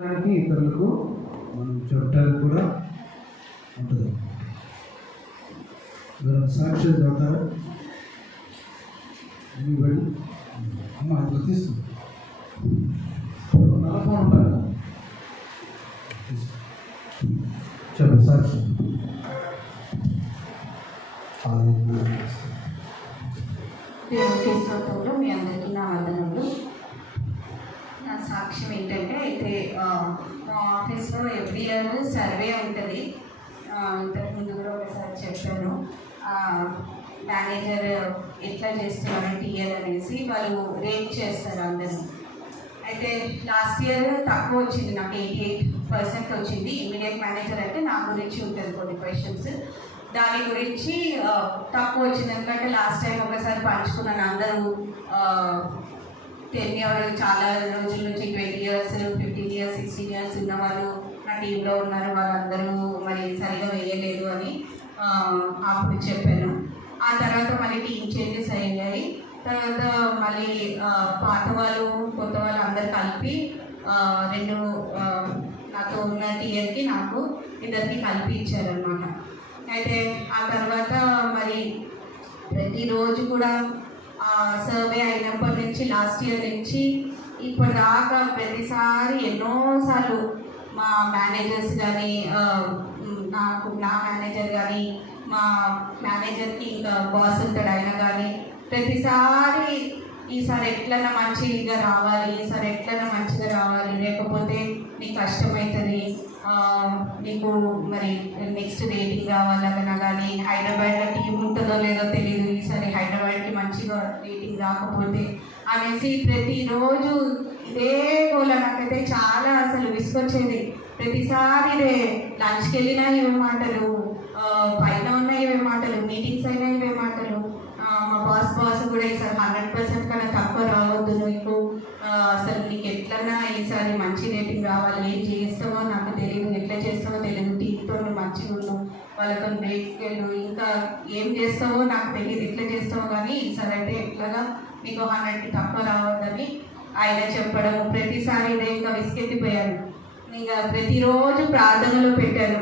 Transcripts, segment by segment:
ఇతరులకు మనం చెప్పడానికి కూడా ఉంటుంది. సాక్ష్యం చదువుతారా? ఎనిబడి అమ్మ ఇట్లా తీస్తుంది నలభై ఉంటారు కదా, చెప్పు సాక్ష్యం. దేవుడు మీ అందరికీ నా వందనములు. నా సాక్ష్యం ఏంటంటే, అయితే మా ఆఫీస్లో ఎవ్రీ ఇయర్ సర్వే ఉంటుంది. ఇంతకుముందు కూడా ఒకసారి చెప్పాను. మేనేజర్ ఎట్లా చేస్తున్నారు టీఎల్ అనేసి వాళ్ళు రేట్ చేస్తారు అందరూ. అయితే లాస్ట్ ఇయర్ తక్కువ వచ్చింది, నాకు 88% వచ్చింది. ఇమీడియట్ మేనేజర్ అంటే నా గురించి ఉంటుంది కొన్ని క్వశ్చన్స్, దాని గురించి తక్కువ వచ్చింది. ఎందుకంటే లాస్ట్ టైం ఒకసారి పంచుకున్నాను, అందరూ టెన్యూర్ చాలా రోజుల నుంచి 20 years 15 years 16 years ఉన్న వాళ్ళు నా టీంలో ఉన్నారు, వాళ్ళందరూ మరి సరిగా వేయలేదు అని అప్పుడు చెప్పాను. ఆ తర్వాత మళ్ళీ టీం చేంజెస్ అయ్యాయి. తర్వాత మళ్ళీ పాత వాళ్ళు కొత్త వాళ్ళు అందరు కలిపి రెండు నాతో ఉన్న టీఎల్కి నాకు ఇద్దరికి కలిపి ఇచ్చారనమాట. అయితే ఆ తర్వాత మరి ప్రతిరోజు కూడా సర్వే అయినప్పటి నుంచి లాస్ట్ ఇయర్ నుంచి ఇప్పటిదాకా ప్రతిసారి ఎన్నోసార్లు మా మేనేజర్స్ కానీ నా మేనేజర్ కానీ మా మేనేజర్కి ఇంకా బాస్ ఉంటాడు ఆయన కానీ ప్రతిసారి ఈసారి ఎట్లన్నా మంచిగా రావాలి, ఈసారి ఎట్లన్నా మంచిగా రావాలి, లేకపోతే నీకు కష్టమవుతుంది, నీకు మరి నెక్స్ట్ రేటింగ్ రావాలన్నా కానీ హైదరాబాద్లో టీం ఉంటుందో లేదో తెలియదు, ఈసారి హైదరాబాద్కి మంచిగా రేటింగ్ రాకపోతే అనేసి ప్రతిరోజు ఇదే గోల. నాకైతే చాలా అసలు విసుకొచ్చేది. ప్రతిసారి ఇదే, లంచ్కి వెళ్ళినా ఇవే మాటలు, పైన ఉన్న ఇవే మాటలు, మీటింగ్స్ అయినా ఇవే మాటలు. మా బాస్ కూడా ఈసారి 100% కన్నా తక్కువ రావద్దు, నీకు అసలు నీకు ఎట్లన్నా ఈసారి మంచి రేటింగ్ రావాలి, ఏం చేస్తావో నాకు తెలియదు, ఎట్లా చేస్తావో తెలియదు, టీంతో మంచిగా ఉన్నావు, వాళ్ళతో బ్రేక్స్కి వెళ్ళు, ఇంకా ఏం చేస్తావో నాకు తెలియదు, ఎట్లా చేస్తావో కానీ ఈసారి అయితే ఎట్లాగా నీకు 100కి తక్కువ రావద్దని ఆయన చెప్పడం. ప్రతిసారి ఇదే ఇంకా విసుకెత్తిపోయాను. ఇంకా ప్రతిరోజు ప్రార్థనలో పెట్టాను,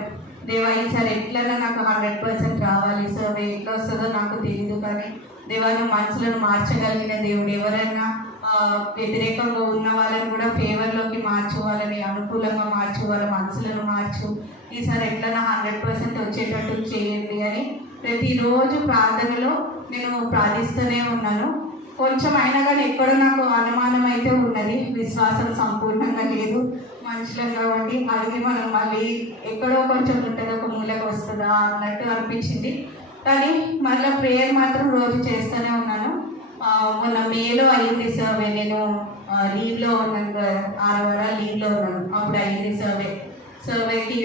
దేవా ఈసారి ఎట్లన్నా నాకు 100% రావాలి, సర్వే ఎట్లా వస్తుందో నాకు తెలియదు, కానీ దేవా నువ్వు మనసులను మార్చగలిగిన దేవుడు, ఎవరైనా వ్యతిరేకంగా ఉన్న వాళ్ళని కూడా ఫేవర్లోకి మార్చు, వాళ్ళని అనుకూలంగా మార్చు, వాళ్ళ మనసులను మార్చు, ఈసారి ఎట్లన్నా 100% వచ్చేటట్టు చేయండి అని ప్రతిరోజు ప్రార్థనలో నేను ప్రార్థిస్తూనే ఉన్నాను. కొంచెం అయినా కానీ ఎక్కడో నాకు అనుమానం అయితే ఉన్నది, విశ్వాసం సంపూర్ణంగా లేదు మనుషులం కాబట్టి. అది మనం మళ్ళీ ఎక్కడో కొంచెం ఉంటుంది, ఒక మూలకు వస్తుందా అన్నట్టు అనిపించింది. కానీ మళ్ళీ ప్రేయర్ మాత్రం రోజు చేస్తూనే ఉన్నాను. మొన్న మేలో అయింది సర్వే, నేను లీవ్లో ఉన్నాను, 6 వారాలు లీవ్లో ఉన్నాను, అప్పుడు అయింది సర్వేకి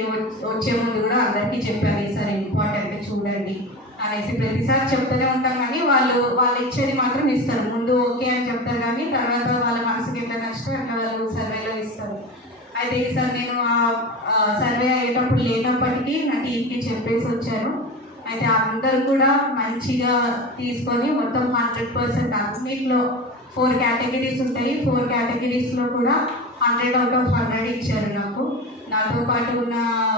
వచ్చే ముందు కూడా అందరికీ చెప్పాను, ఈసారి ఇంపార్టెంట్ చూడండి అనేసి. ప్రతిసారి చెప్తూనే ఉంటాం కానీ వాళ్ళు ఇచ్చేది మాత్రం ఇస్తారు. ముందు ఓకే అని చెప్తారు కానీ తర్వాత వాళ్ళ మనసుకి ఎట్లా నష్టం అట్లా వాళ్ళు సర్వేలో ఇస్తారు. అయితే ఈసారి నేను సర్వే అయ్యేటప్పుడు లేనప్పటికీ నా టీంకి చెప్పేసి వచ్చాను. అయితే అందరూ కూడా మంచిగా తీసుకొని మొత్తం 100% అన్నిట్లో 4 కేటగిరీస్ ఉంటాయి, 4 కేటగిరీస్లో కూడా 100 out of 100 ఇచ్చారు నాకు. నాతో పాటు ఉన్న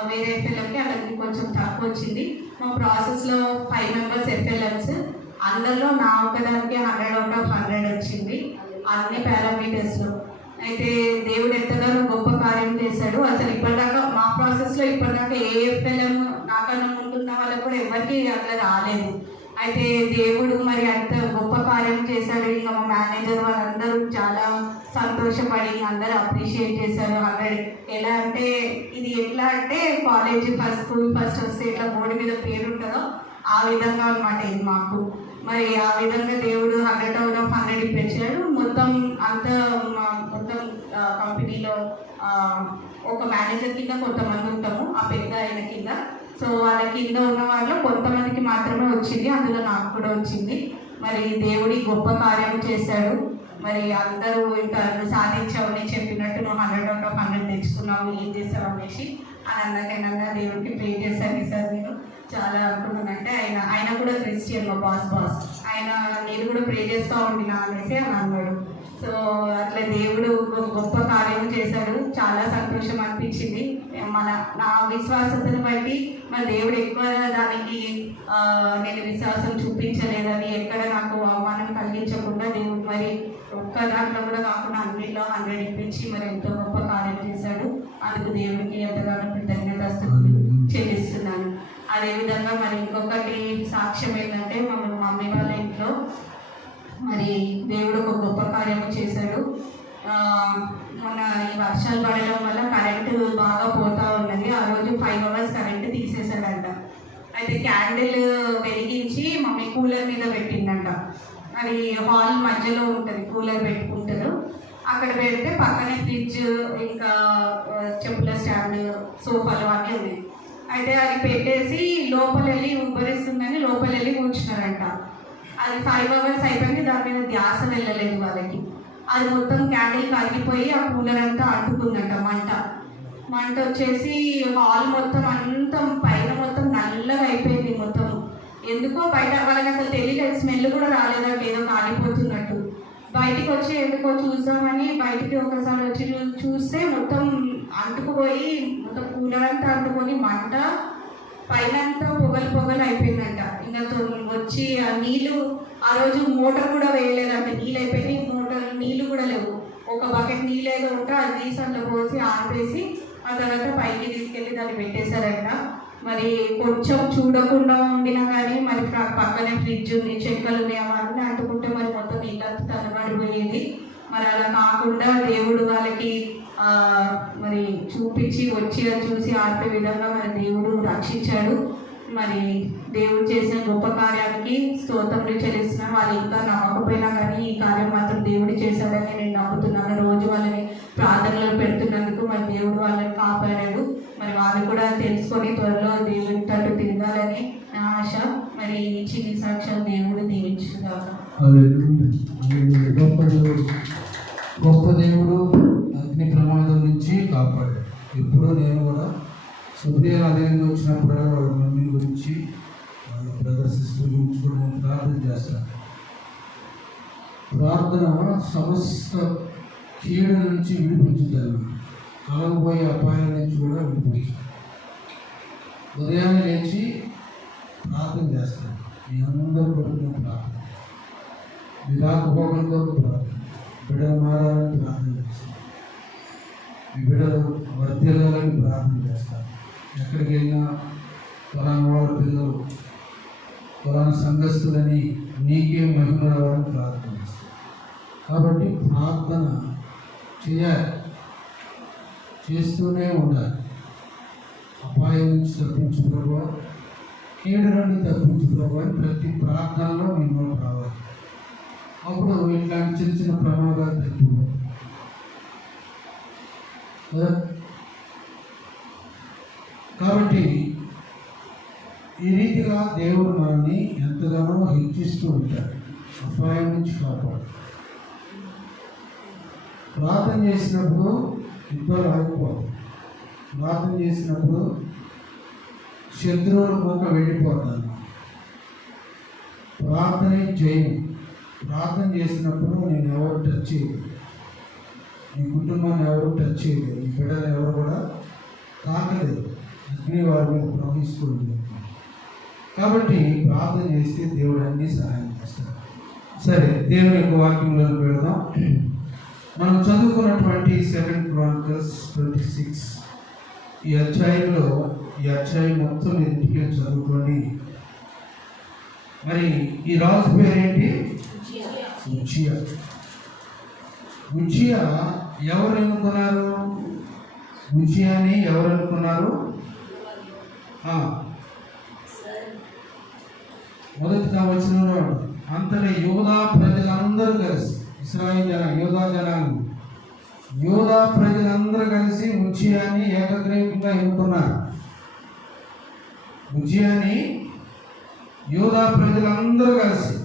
వేరే ఎఫ్ఎల్ఎంకి అలాగే కొంచెం తక్కువ వచ్చింది. మా ప్రాసెస్లో 5 members ఎఫ్ఎల్ఎంస్, అందరిలో నా ఒకదానికి 100 out of 100 వచ్చింది అన్ని పారామీటర్స్లో. అయితే దేవుడు ఎంతగానో గొప్ప కార్యం చేశాడు. అసలు ఇప్పటిదాకా మా ప్రాసెస్లో ఇప్పటిదాకా ఏ ఎఫ్ఎల్ఎం నాకన్నా ముందున్న వాళ్ళకు కూడా ఎవరికి అట్లా రాలేదు. అయితే దేవుడు మరి అంత గొప్ప కార్యం చేశాడు. ఇంకా మా మేనేజర్ వాళ్ళందరూ చాలా సంతోషపడి అందరూ అప్రిషియేట్ చేశారు. 100 ఎలా అంటే ఇది ఎట్లా అంటే కాలేజ్ ఫస్ట్, స్కూల్ ఫస్ట్ వస్తే ఇట్లా బోర్డు మీద పేరు ఉంటుందో ఆ విధంగా అనమాట ఇది మాకు. మరి ఆ విధంగా దేవుడు 100 out of 100 ఇప్పించాడు. మొత్తం కంపెనీలో ఒక మేనేజర్ కింద కొంతమంది ఉంటాము, ఆ పెద్ద ఆయన కింద. సో వాళ్ళ కింద ఉన్న వాళ్ళు కొంతమందికి మాత్రమే వచ్చింది, అందులో నాకు కూడా వచ్చింది. మరి దేవుడి గొప్ప కార్యం చేశాడు. మరి అందరూ ఇంకా సాధించావు, నేను చెప్పినట్టు నువ్వు 100 out of 100 తెచ్చుకున్నావు, ఏం చేసావు అనేసి అని అన్నకైనా దేవుడికి ప్రే చేశాను. సార్ నేను చాలా అనుకున్నానంటే ఆయన కూడా క్రిస్టియన్, మా బాస్ ఆయన నేను కూడా ప్రే చేస్తూ ఉండినా అనేసి అని అన్నాడు. సో అట్లా దేవుడు ఒక గొప్ప కార్యం చేశాడు. చాలా సంతోషం అనిపించింది. నా విశ్వాసతను బట్టి మన దేవుడు ఎక్కువ దానికి నేను విశ్వాసం చూపించలేదని, ఎక్కడ నాకు అవమానం కలిగించకుండా దేవుడు మరి ఒక్క దాంట్లో కూడా కాకుండా అన్నిలో 100 ఇప్పించి మరి ఎంతో గొప్ప కార్యం చేశాడు. అందుకు దేవుడికి ఎంతగానో కృతజ్ఞతలు చెల్లిస్తున్నాను. అదేవిధంగా మరి ఇంకొకటి సాక్ష్యం ఏంటంటే మా మమ్మీ వాళ్ళ ఇంట్లో మరి దేవుడు ఒక గొప్ప కార్యం చేశాడు. మన ఈ వర్షాలు పడడం వల్ల కరెంటు బాగా పోతూ ఉన్నది. ఆ రోజు 5 hours కరెంటు తీసేసాడంట. అయితే క్యాండిల్ వెలిగించి మమ్మీ కూలర్ మీద పెట్టిందంట. అది హాల్ మధ్యలో ఉంటుంది, కూలర్ పెట్టుకుంటారు. అక్కడ పెడితే పక్కనే ఫ్రిడ్జ్, ఇంకా చెప్పుల స్టాండ్, సోఫాలు అన్నీ ఉన్నాయి. అయితే అది పెట్టేసి లోపల వెళ్ళి ఉబ్బరిస్తుందని లోపల వెళ్ళి కూర్చున్నారంట. అది 5 hours అయిపోయింది, దాని మీద ధ్యాస వెళ్ళలేదు వాళ్ళకి. అది మొత్తం క్యాండిల్ కరిగిపోయి ఆ కూలర్ అంతా అంటుకుందంట. మంట వచ్చేసి హాల్ మొత్తం అంతా పైన మొత్తం నల్లగా అయిపోయింది మొత్తం. ఎందుకో బయట వాళ్ళకి అసలు తెలియలేదు, స్మెల్ కూడా రాలేదంటే ఏదో కాలిపోతున్నట్టు. బయటికి వచ్చి ఎందుకో చూద్దామని బయటికి ఒకసారి వచ్చి చూస్తే మొత్తం అంటుకుపోయి మొత్తం కూలర్ అంతా అంటుకొని మంట పైనంతా పొగలు అయిపోయిందంట. ఇంకా వచ్చి ఆ నీళ్ళు, ఆ రోజు మోటార్ కూడా వేయలేదంట. నీళ్ళు అయిపోయినాయి, నీళ్ళు కూడా లేవు. ఒక బకెట్ నీళ్ళు ఏదో ఉంటే అది తీసి అందులో పోసి ఆర్పేసి ఆ తర్వాత పైకి తీసుకెళ్ళి దాన్ని పెట్టేశారంట. మరి కొంచెం చూడకుండా ఉండినా కానీ మరి పక్కనే ఫ్రిడ్జ్ ఉంది, చెక్కలు ఉన్నాయి, అవన్నీ అంటుకుంటే మరి మొత్తం నీళ్ళంతా తనబడిపోయేది. మరి అలా కాకుండా దేవుడు వాళ్ళకి మరి చూపించి వచ్చి చూసి ఆర్పే విధంగా మరి దేవుడు రక్షించాడు. మరి దేవుడు చేసిన గొప్ప కార్యానికి స్తోత్రం చెల్లిస్తున్నాను. వాళ్ళు ఇంకా నమ్మకపోయినా కానీ ఈ కార్యం మాత్రం దేవుడు చేశాడని నేను నమ్ముతున్నాను. రోజు వాళ్ళని ప్రార్థనలో పెడుతున్నందుకు మరి దేవుడు వాళ్ళని కాపాడాడు. మరి వాళ్ళు కూడా తెలుసుకొని త్వరలో దేవుడి తట్టు తిరగాలని నా ఆశ. మరి ఈ చిన్ని సాక్ష్యం దేవుడు దీవించుగాక. గొప్ప దేవుడు అగ్ని ప్రమాదం నుంచి కాపాడాడు. ఇప్పుడు నేను కూడా సుప్రియ అదేవిధంగా వచ్చినప్పుడు వాళ్ళ మమ్మీ గురించి, వాళ్ళ బ్రదర్ సిస్టర్ గురించి కూడా నేను ప్రార్థన చేస్తాను. ప్రార్థన సమస్త కీడు నుంచి విడిపించుతాను, కలగబోయే అపాయం నుంచి కూడా విడిపించాను. ఉదయాన్నే లేచి ప్రార్థన చేస్తాను. మీ అందరూ కూడా నేను ప్రార్థన, మీ రాకపోకల కొరకు ప్రార్థన, బిడ్డలు మారాలని ప్రార్థన చేస్తాను, మీ బిడ్డలు వర్తిల్లాలని ప్రార్థన చేస్తాను. ఎక్కడికి వెళ్ళినా ఫలానా వాళ్ళ పిల్లలు, ఫలానా సంఘస్థులని నీకే మహిమ రావాలని ప్రార్థన చేస్తాను. కాబట్టి ప్రార్థన చేయాలి, చేస్తూనే ఉండాలి. అపాయం నుంచి తప్పించు ప్రభావ, కీడు నుండి తప్పించు ప్రభావ అని ప్రతి ప్రార్థనలో మీ నోరు రావాలి. అప్పుడు ఇట్లాంటి చిన్న చిన్న ప్రమాదాలు తప్పిపోతాయి కదా. కాబట్టి ఈ రీతిగా దేవుడు మనల్ని ఎంతగానో హెచ్చిస్తూ ఉంటాడు, అపాయం నుంచి కాపాడు. ప్రార్థన చేసినప్పుడు యుద్ధాలు ఆగిపోతాయి. ప్రార్థన చేసినప్పుడు శత్రువుల మూక వెళ్ళిపోతాను. ప్రార్థనే జయం. ప్రార్థన చేసినప్పుడు నేను ఎవరు టచ్ చేయలేదు, నీ కుటుంబాన్ని ఎవరు టచ్ చేయలేదు, నీ బిడ్డలు ఎవరు కూడా తాకలేదు, అగ్ని వారి మీద ప్రవహిస్తూ ఉంది. కాబట్టి ప్రార్థన చేస్తే దేవుడు అన్నీ సహాయం చేస్తాడు. సరే, దేవుని యొక్క వాక్యంలో పెడదాం. మనం చదువుకున్నటువంటి 2 Chronicles 26 ఈ అధ్యాయంలో, ఈ అధ్యాయం మొత్తం ఇంటికి చదువుకోండి. మరి ఈ రాజు పేరేంటి? ఉజ్జియా. ఉజ్జియా ఎవరు ఎన్నుకున్నారు? ఉజ్జియాని ఎవరు ఎన్నుకున్నారు? మొదటిగా వచ్చిన అంతటి యూదా ప్రజలందరూ కలిసి, ఇశ్రాయేలు జనాంగం, యూదా ప్రజలందరూ కలిసి ఉజ్జియాని ఏకగ్రీవంగా ఎన్నుకున్నారు. ఉజ్జియాని యూదా ప్రజలందరూ కలిసి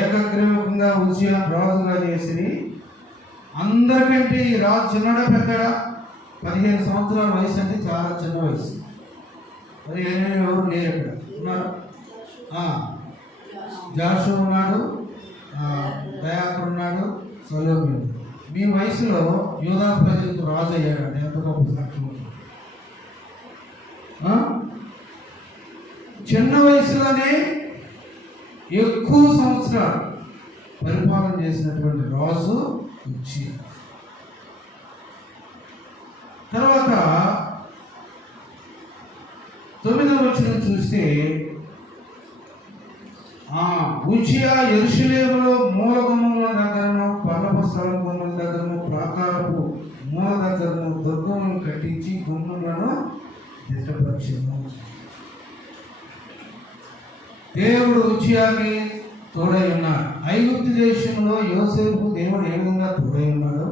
ఏకగ్రీవంగా ఉజ్జియాని రాజుగా చేసి, అందరికంటే ఈ రాజు చిన్నడా పెద్దడా? 15 సంవత్సరాల వయసు అంటే చాలా చిన్న వయసు. 15 ఎవరు లేరు ఇక్కడ ఉన్నారు. జాషు ఉన్నాడు, దయాకర్ ఉన్నాడు, సొలొమోను. మీ వయసులో యూదా ప్రజలకు రాజు అయ్యాడంట. ఎంత గొప్ప సాక్ష్యం. చిన్న వయసులోనే ఎక్కువ సంవత్సరాలు పరిపాలన చేసినటువంటి రాజు ఉజ్జియా. తర్వాత 9వ వచనం చూస్తే ఉజ్జియా యెరూషలేములో మూల గుమ్మముల దగ్గరను పర్ణపు స్థలం గుమ్మల దగ్గరను ప్రాకారపు మూల దగ్గరను దుర్గములను కట్టించి గుమ్మలను దిట్టపరిచెను. దేవుడు ఉజ్జియాకి తోడై ఉన్నాడు. ఐగుప్తు దేశంలో యోసేపు దేవుడు ఏ విధంగా తోడై ఉన్నాడు,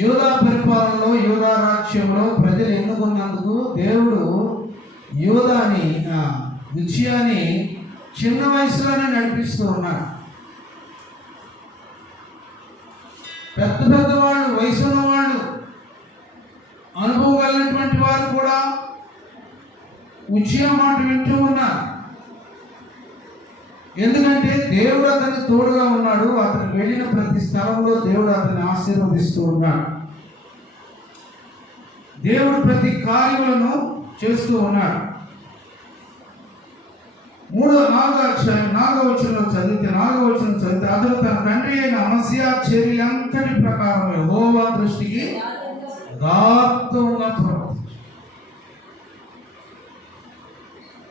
యూదా పరిపాలనలో యూదా రాజ్యంలో ప్రజలు ఎన్నుకున్నందుకు దేవుడు యూదాని ఉజ్జియాని చిన్న వయసులోనే నడిపిస్తూ ఉన్నాడు. పెద్ద వాళ్ళు, వయసున్న వాళ్ళు, అనుభవం కలిగినటువంటి వారు కూడా ఉజ్జియా మాట వింటూ ఉన్నారు. ఎందుకంటే దేవుడు అతనికి తోడుగా ఉన్నాడు. అతను వెళ్ళిన ప్రతి స్థలంలో దేవుడు అతన్ని ఆశీర్వదిస్తూ ఉన్నాడు. దేవుడు ప్రతి కార్యములను చేస్తూ ఉన్నాడు. 4వ వచనం చదివితే అతడు తన తండ్రి అయిన అమస్యా చర్యలంతటి ప్రకారం యెహోవా దృష్టికి యథార్థంగా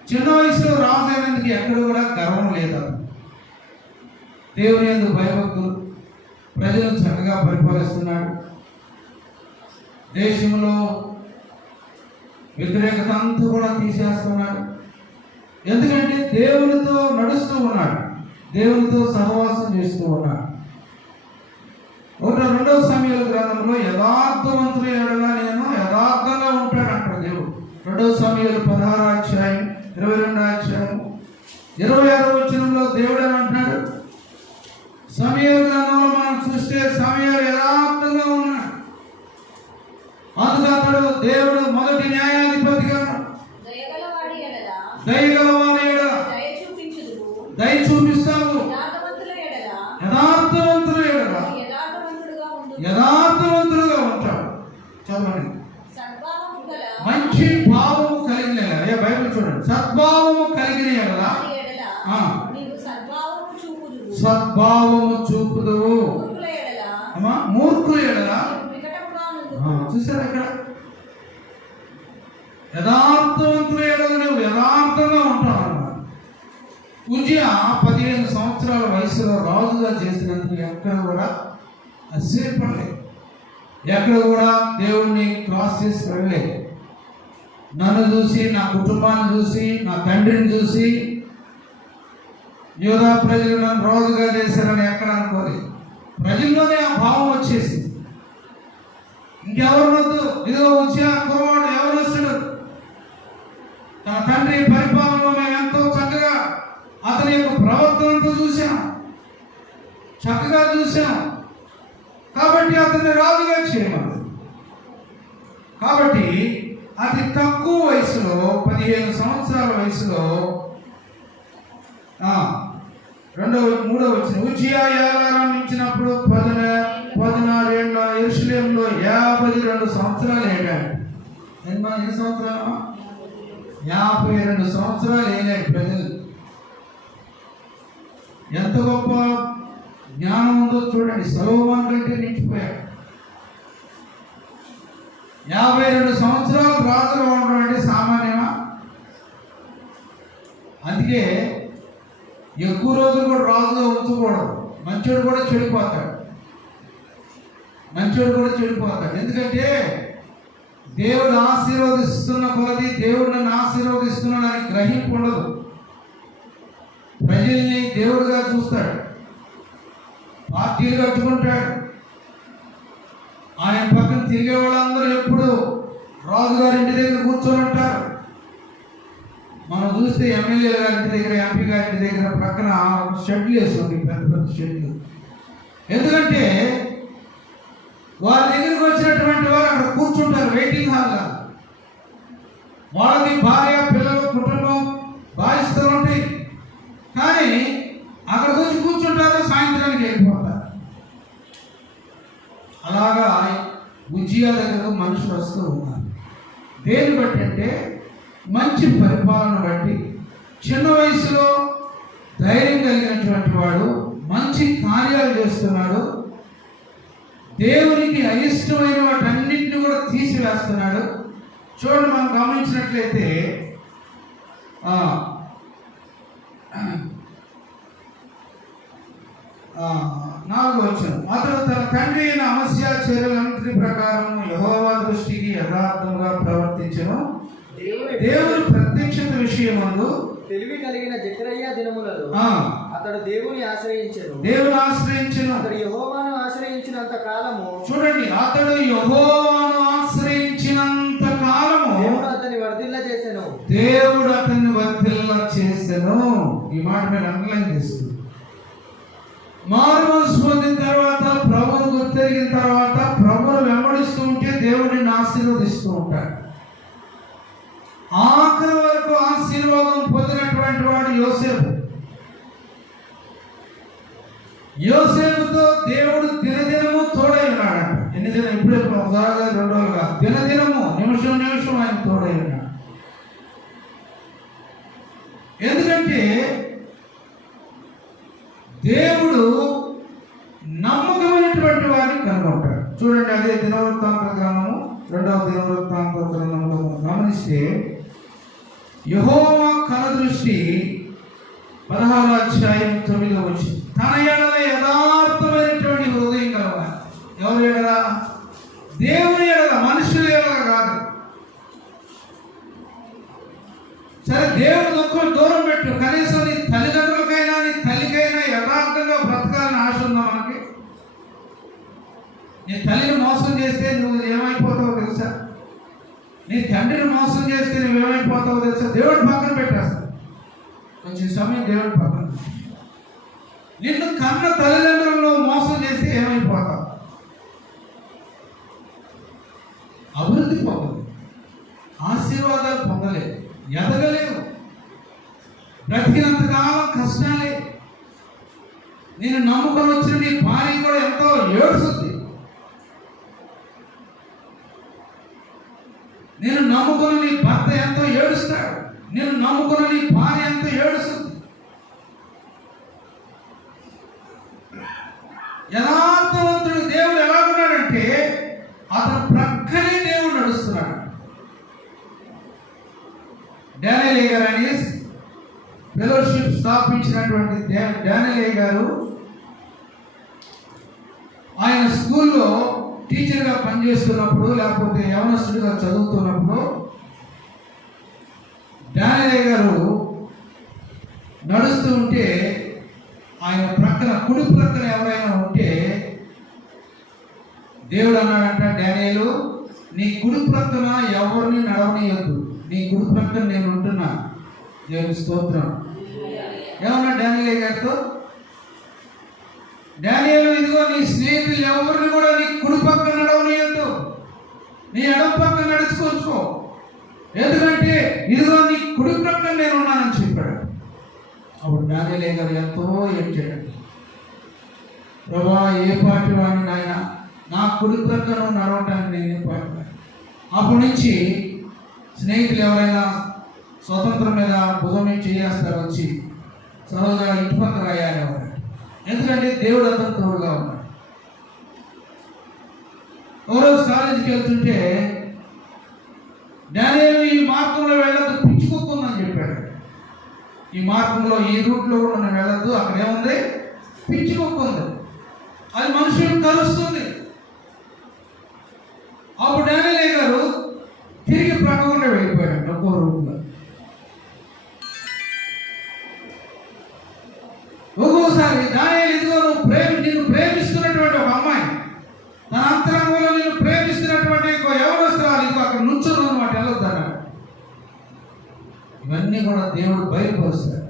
చిన్న వయసులో రాజైనందుకు ఎక్కడ కూడా గర్వం లేదు. దేవుని యందు భయభక్తులు, ప్రజలను చక్కగా పరిపాలిస్తున్నాడు. దేశంలో వ్యతిరేకత అంతా కూడా తీసేస్తున్నాడు. ఎందుకంటే దేవునితో నడుస్తూ ఉన్నాడు, దేవునితో సహవాసం చేస్తూ ఉన్నాడు. 2వ సమూయేలు గ్రంథంలో యథార్థవంతుల ఎడల నేను యథార్థంగా ఉంటాడంటాడు దేవుడు. 2వ సమూయేలు 16వ అధ్యాయం 22వ అధ్యాయం 26వ వచనంలో దేవుడు ఏమంటున్నాడు? సమూయేలు గ్రంథంలో మనం చూస్తే సమూయేలు యథార్థంగా ఉన్నాడు. అందుకు అతడు దేవుడు మొదటి న్యాయాధిపతిగా దయగలవాడి ఎడల దయ చూపిస్తావు, యథార్థవంతుల ఎడల యథార్థవంతులుగా ఉంటాడు. చదవండి. మంచి భావము కలిగిన ఎడల, బైబిల్ చూడండి, సద్భావము కలిగిన ఎడల సద్భావము చూపుదువు, మూర్ఖుల ఎడల చూసారా ఇక్కడ యథార్థవంతుల ఎడల నువ్వు యథార్థంగా ఉంటావు అన్నమాట. ఉజ్జియా 15 సంవత్సరాల వయసులో రాజుగా చేసినందుకు ఎక్కడ కూడా అసూయపడలేదు, ఎక్కడ కూడా దేవుణ్ణి క్రాస్ చేసి వెళ్ళలేదు. నన్ను చూసి, నా కుటుంబాన్ని చూసి, నా తండ్రిని చూసి యూదా ప్రజలు నన్ను రాజుగా చేశారని ఎక్కడ అనుకోలేదు. ప్రజల్లోనే ఆ భావం వచ్చేసి ఇంకెవరు వద్దు, ఇదిగో ఉజ్జియా కురవాడు ఎవరు వస్తాడు, తన తండ్రి పరిపాలనలో మేము ఎంతో చక్కగా అతని యొక్క ప్రవర్తనతో చూసాం, చక్కగా చూసాం, కాబట్టి అతన్ని రాజుగా చేయమని. కాబట్టి అతి తక్కువ వయసులో 15 సంవత్సరాల వయసులో 3వ వచనం ఉజ్జియా ఏలారంభించినప్పుడు 16 ఏళ్ళ యెరూషలేములో 52 సంవత్సరాలు ఏడాడు. ఎన్ని సంవత్సరాలు? 52 సంవత్సరాలు ఏలాడు. ప్రజలు ఎంత గొప్ప జ్ఞానం ఉందో చూడండి. సొలొమోను కంటే నిలిచిపోయాడు. 52 సంవత్సరాలు రాజుగా ఉండడం అంటే సామాన్యమా? అందుకే ఎక్కువ రోజులు కూడా రాజుగా ఉంచకూడదు. మంచోడు కూడా చెడిపోతాడు. ఎందుకంటే దేవుడు ఆశీర్వదిస్తున్న కొలది దేవుడు నన్ను ఆశీర్వదిస్తున్నాడని గ్రహింపు ఉండదు. ప్రజల్ని దేవుడుగా చూస్తాడు, పార్టీలు కట్టుకుంటాడు. ఆయన పక్కన తిరిగే వాళ్ళందరూ ఎప్పుడు రాజుగారి ఇంటి దగ్గర కూర్చొని ఉంటారు. మనం చూస్తే ఎమ్మెల్యే గారి దగ్గర, ఎంపీ గారి దగ్గర ప్రక్కన షెడ్లు వేస్తుంది, పెద్ద షెడ్లు. ఎందుకంటే వారి దగ్గరికి వచ్చినటువంటి వారు అక్కడ కూర్చుంటారు వెయిటింగ్ హాల్గా. వాళ్ళకి భార్య, పిల్లలు, కుటుంబం, బాధ్యతలు ఉంటాయి. కానీ అక్కడికి వచ్చి కూర్చుంటారు, సాయంత్రానికి వెళ్ళిపోతారు. హిజ్కియా దగ్గరకు మనుషులు వస్తూ ఉన్నారు. దేన్ని బట్టి అంటే మంచి పరిపాలన బట్టి, చిన్న వయసులో ధైర్యం కలిగినటువంటి వాడు, మంచి కార్యాలు చేస్తున్నాడు, దేవునికి అయిష్టమైన వాటన్నింటినీ కూడా తీసివేస్తున్నాడు. చూడండి, మనం గమనించినట్లయితే 4వ వచనం, అతడు తన తండ్రి అయిన అమస్యా చర్యలన్నిటి ప్రకారం యెహోవా దృష్టికి యథార్థంగా ప్రవర్తించెను. దేవుని ప్రత్యక్షత విషయమందు తెలివి కలిగిన జకరియా దినములలో అతడు దేవుని ఆశ్రయించెను. అతడు యెహోవాను ఆశ్రయించినంత కాలము, చూడండి, అతడు యెహోవాను ఆశ్రయించినంత కాలము దేవుడు అతన్ని వర్ధిల్ల చేసెను. ఈ మాట మీరు అండర్లైన్ చేస్తుంది. మారుమనసు పొందిన తర్వాత, ప్రభువును గుర్తెరిగిన తర్వాత, ప్రభువును వెంబడిస్తూ ఉంటే దేవుడిని ఆశీర్వదిస్తూ ఉంటాడు. ఆఖరి వరకు ఆశీర్వాదం పొందినటువంటి వాడు యోసేపు. యోసేపుతో దేవుడు దినదినము తోడై ఉన్నాడంట. ఎన్ని దినం? ఇప్పుడే ఒకసారిగా 2 రోజులుగా దినదినము, నిమిషం నిమిషం ఆయన తోడై ఉన్నాడు. ఎందుకంటే దేవుడు నమ్మకమైనటువంటి వారిని కనుగొంటాడు. చూడండి, అదే దినవృత్తాంత గ్రంథము 2వ దినవృత్తాంత గ్రంథంలో గమనిస్తే యెహోవా కనుదృష్టి 16వ అధ్యాయం 9వ వచనం, తన ఎడల యథార్థమైనటువంటి హృదయం కలవాలి. ఎవరి ఎడల? దేవుని ఎడల, మనుషుల ఎడల కాదు. సరే, దేవుని ఒక్కరు దూరం పెట్టు, కనీసం నీ తల్లిదండ్రులకైనా నీ తల్లికైనా యథార్థంగా బ్రతకాలని ఆశ ఉందా మనకి? నీ తల్లిని మోసం చేస్తే నువ్వు ఏమైపోతావో తెలుసా? నీ తండ్రిని మోసం చేస్తే నువ్వు ఏమైపోతావో తెలుసా? దేవుడు పక్కన పెట్టేస్తావు. కొంచెం సమయం దేవుడు పక్కన. నిన్ను కన్న తల్లిదండ్రులను మోసం చేస్తే ఏమైపోతావు? అభివృద్ధి పొందలేదు, ఆశీర్వాదాలు పొందలేదు, ఎదగలేవు, బ్రతికినంతకాలం కష్టాలే. నేను నమ్ముకొని వచ్చిన నీ భార్య కూడా ఎంతో ఏడుస్తుంది. నేను నమ్ముకున్న నీ భర్త ఎంతో ఏడుస్తాడు. నేను నమ్ముకున్న నీ భార్య ఎంతో ఏడుస్తుంది. యథార్థవంతుడు దేవుడు ఎలాగున్నాడంటే అతను ప్రక్కనే దేవుడు నడుస్తున్నాడు. డానియేల్ గారు అని ఫెలోషిప్ స్థాపించినటువంటి డానియేల్ గారు ఆయన స్కూల్లో టీచర్గా పనిచేస్తున్నప్పుడు, లేకపోతే యవనస్తుడిగా చదువుతున్నప్పుడు, డానియేల్ గారు నడుస్తూ ఉంటే ఆయన ప్రక్కన, కుడి ప్రక్కన ఎవరైనా ఉంటే దేవుడు అన్నాడంట, డానియేలు, నీ కుడి ప్రక్కన ఎవరిని నడవనీయొద్దు, నీ కుడి ప్రక్కన నేను ఉంటున్నా. దేవుని స్తోత్రం. ఏమన్నా డానియేల్ గారితో? డానియేలు, ఇదిగో నీ స్నేహితులు ఎవరిని కూడా నీ కుడి పక్కన నడవనీయొద్దు, నీ ఎడమ పక్కన నడుచుకోవచ్చుకో, ఎందుకంటే ఇదిగో నీ కుడి ప్రక్కన నేను ఉన్నానని చెప్పాడు. అప్పుడు డానియేల్ గారు ఎంతో ఏడ్చాడు. ప్రభా, ఏ పాటి వాడిని నాయన, నా కుడి ప్రక్కన నడవటానికి నేను పాటి. అప్పటి నుంచి స్నేహితులు ఎవరైనా స్వతంత్రం మీద భుజం మీద చేస్తారు, వచ్చి సరోజా ఇంటి పక్క రాయాలనేవాడు. ఎందుకంటే దేవుడు అతను తోడుగా ఉన్నాడు. ఒకరోజు కాలేజీకి వెళ్తుంటే డానియేలు, ఈ మార్గంలో వెళ్ళొద్దు, పిచ్చుకోకుందని చెప్పాడు. ఈ మార్గంలో, ఈ రూట్లో కూడా మనం వెళ్ళొద్దు, అక్కడ ఏముంది? పిచ్చుకోకుంది, అది మనుషులను కలుస్తుంది. అప్పుడు డానియేల్ గారు తిరిగి ప్రక్కకుండా వెళ్ళిపోయాడు ఒక్కో రూట్లో. ఒక్కోసారి డానియేలు, ఇదిగో నిన్ను ప్రేమిస్తున్నటువంటి ఒక అమ్మాయి, నా అంతరంగంలో నిన్ను ప్రేమిస్తున్నటువంటి యవనస్తురాలు ఇదిగో అక్కడ నుంచుని అనమాట, వెళ్ళొద్దన్నాడు. ఇవన్నీ కూడా దేవుడు బయలుపరుస్తాడు.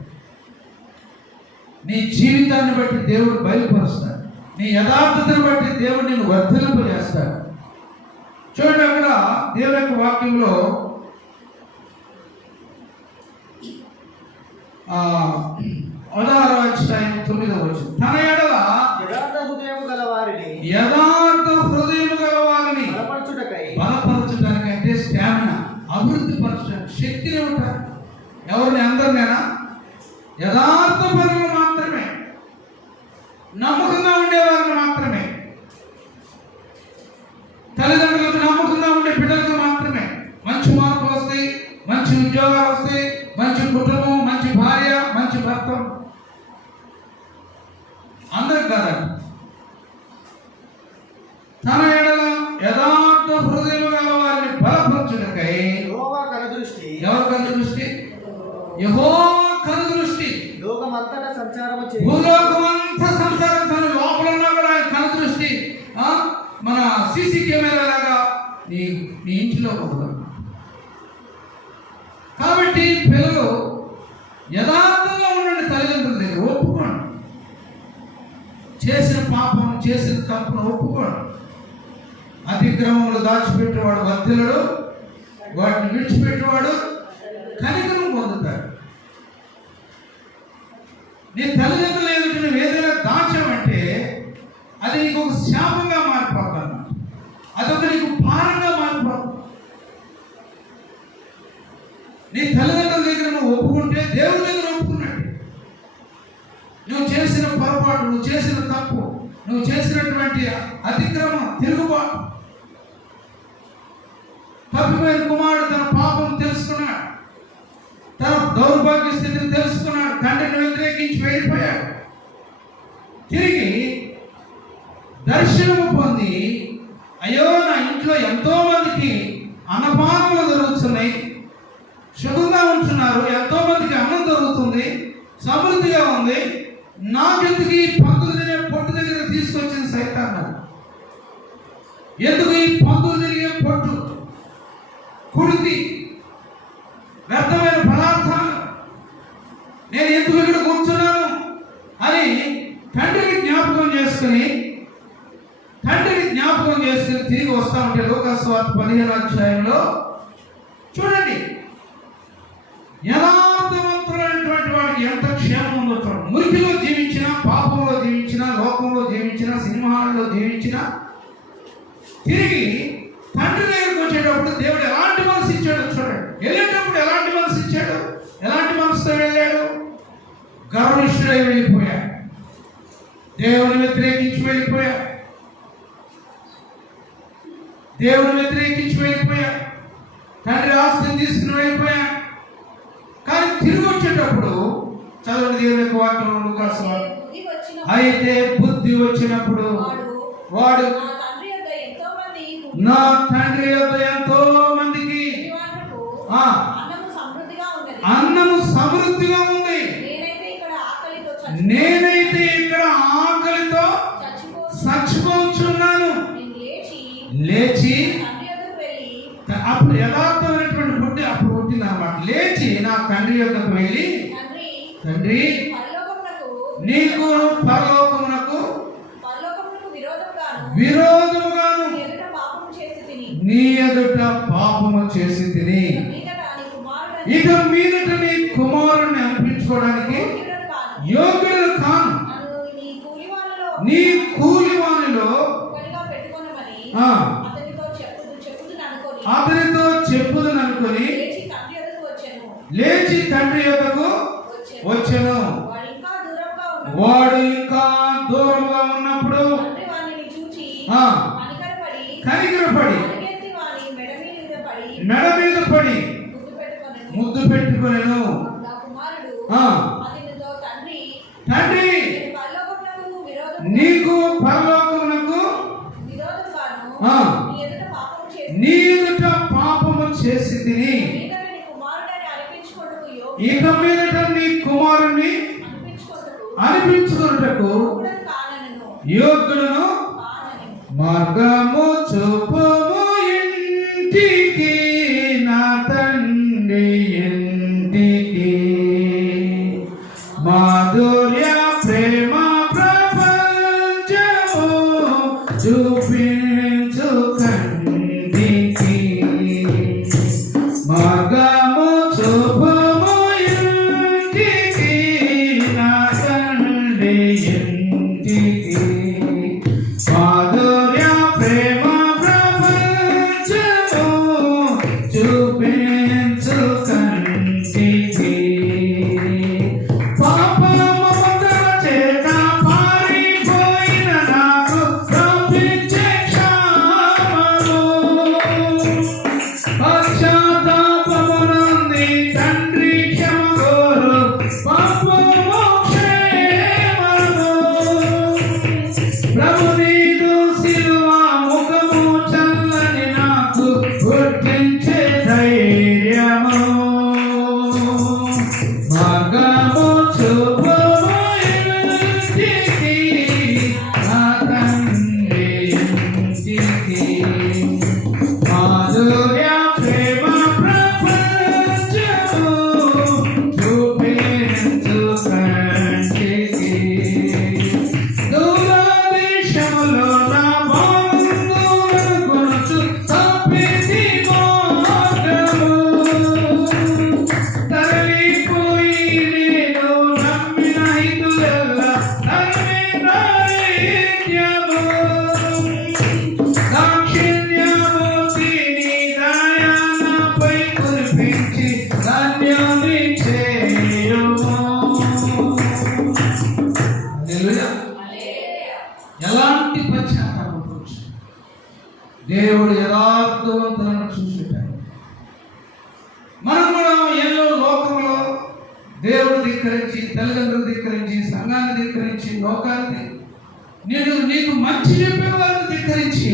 నీ జీవితాన్ని బట్టి దేవుడు బయలుపరుస్తాడు. నీ యథార్థతను బట్టి దేవుడు నిన్ను వర్ధింపజేస్తాడు. చూడండి, అక్కడ దేవుని యొక్క వాక్యంలో 16వ అధ్యాయం 9వ వచనం, తన ఎడల యథార్థ హృదయము గల వారిని బలపరచుటకై శక్తిని ఉంటారు. ఎవరిని? అందరినేనా? యథార్థ పనులు మాత్రమే, నమ్మకంగా ఉండేవారిని మాత్రమే, తల్లిదండ్రులకు నమ్మకంగా ఉండే బిడ్డలకు మాత్రమే మంచి మార్పులు వస్తాయి, మంచి ఉద్యోగాలు వస్తాయి, మంచి కుటుంబం, మంచి భార్య, మంచి భర్త. అందరికి కాదండి. తన ఎడల యథార్థ హృదయం గల వారిని బలపరచుటకై యెహోవా కనుదృష్టి. ఎవరు కనుదృష్టి? యెహోవా కనుదృష్టి లోకమంతటా సంచారము చేయి. భూలోకమంతా సంసారం, తన లోపల ఉన్నా కూడా ఆయన కనుదృష్టి మన సీసీ కెమెరా లాగా నీ ఇంటిలో ఉంటుంది. కాబట్టి పిల్లలు యథార్థంగా ఉండండి. తల్లిదండ్రుల దగ్గర ఒప్పుకోండి. చేసిన పాపం, చేసిన తప్పును ఒప్పుకోండి. అతిక్రమములు దాచిపెట్టేవాడు వర్ధిల్లుడు, వాటిని విడిచిపెట్టేవాడు కనికరం పొందుతాడు. నీ తల్లిదండ్రులు ఏమిటి నువ్వు ఏదైనా దాచావంటే అది నీకు ఒక శాపంగా మారిపోతాను, అదొక నీకు భారంగా మారిపోతుంది. నీ తల్లిదండ్రుల దగ్గర నువ్వు ఒప్పుకుంటే దేవుడి దగ్గర ఒప్పుకున్నట్టు. నువ్వు చేసిన పొరపాటు, నువ్వు చేసిన తప్పు, నువ్వు చేసినటువంటి అతిక్రమం, తిరుగుబాటు, తప్పిపోయిన కుమారుడు తన పాపం తెలుసుకున్నాడు, తన దౌర్భాగ్య స్థితిని తెలుసుకున్నాడు, తండ్రిని వ్యతిరేకించి వెళ్ళిపోయాడు. తిరిగి దర్శనము పొంది, అయ్యో నా ఇంట్లో ఎంతో మందికి అన్నపానములు జరుగుతున్నాయి, సుఖంగా ఉంటున్నారు, ఎంతో మందికి అన్నం దొరుకుతుంది, సమృద్ధిగా ఉంది, నాకెందుకు ఈ పందులు తినే పొట్టు దగ్గర తీసుకొచ్చిన సైతాన్ని? ఎందుకు ఈ పందులు తిరిగే పొట్టు, కుడితి, వ్యర్థమైన పదార్థాలు నేను ఎందుకు ఇక్కడ కూర్చున్నాను అని తండ్రిని జ్ఞాపకం చేసుకుని తిరిగి వస్తా ఉంటే లూకాసు వార్త 15వ అధ్యాయంలో చూడండి, యథార్థవంతులైనటువంటి వాడికి ఎంత క్షేమం ఉందో చూడండి. మురికిలో జీవించినా, పాపంలో జీవించినా, లోకంలో జీవించినా, సినిమాల్లో జీవించినా, తిరిగి తండ్రి దగ్గరకు వచ్చేటప్పుడు దేవుడు ఎలాంటి మనసు ఇచ్చాడో చూడండి. వెళ్ళేటప్పుడు ఎలాంటి మనసు ఇచ్చాడు, ఎలాంటి మనసుతో వెళ్ళాడు? గర్విష్ఠుడై వెళ్ళిపోయాడు, దేవుని వ్యతిరేకించి వెళ్ళిపోయాడు, తండ్రి ఆస్తిని తీసుకుని వెళ్ళిపోయాడు. కానీ తిరిగి వచ్చేటప్పుడు చదవండి దేవుని యొక్క వాక్యం లూకాసు వార్త. అయితే బుద్ధి వచ్చినప్పుడు వాడు నా తండ్రి యొద్ద ఎంతో మందికి అన్నము సమృద్ధిగా ఉంది, నేనైతే ఇక్కడ ఆకలితో చచ్చిపోతున్నాను. లేచి అప్పుడు యథార్థమైనటువంటి బుద్ధి అప్పుడు పుట్టింది అన్నమాట. లేచి నా తండ్రి యొద్దకు వెళ్ళి, తండ్రి నీకు పరలోకమునకు విరోధముగాను నీ ఎదుట పాపము చేసి తిని, ఇక మీదట నీ కుమారుణ్ణి అనిపించుకోవడానికి యోగ్యుడు కాను, నీ కూలివానిలో అతనితో చెప్పుదని అనుకొని లేచి తండ్రి యొద్దకు వచ్చెను. వాడు ఇంకా దూరంగా ఉన్నప్పుడు కనికరపడి మెడ మీద పడి ముద్దు పెట్టుకొనెను. తండ్రి నీకు పరలోకమునకు నీ ఎదుట పాపము చేసి తిని, ఇక మీదట నీ కుమారుణ్ణి అనిపించుకొనుటకు యోగ్యులను మార్గము చూపుము ఇంటికి, నా తండ్రి ఇంటికి. మాధుర్య ప్రేమ ప్రపంచము చూపించు కంటికి, మార్గము చూపుము ఇంటికి, నా తండ్రి ఇంటికి. మాధుర్య ప్రేమ ప్రపంచము చూపించు యథార్థవంతులను చూసేటాయి. మనం కూడా ఎన్నో లోకంలో దేవుడు ధిక్కరించి, తల్లిదండ్రులు ధిక్కరించి, సంఘాన్ని ధిక్కరించి, లోకాన్ని నీకు మంచి చెప్పేవారిని ధిక్కరించి,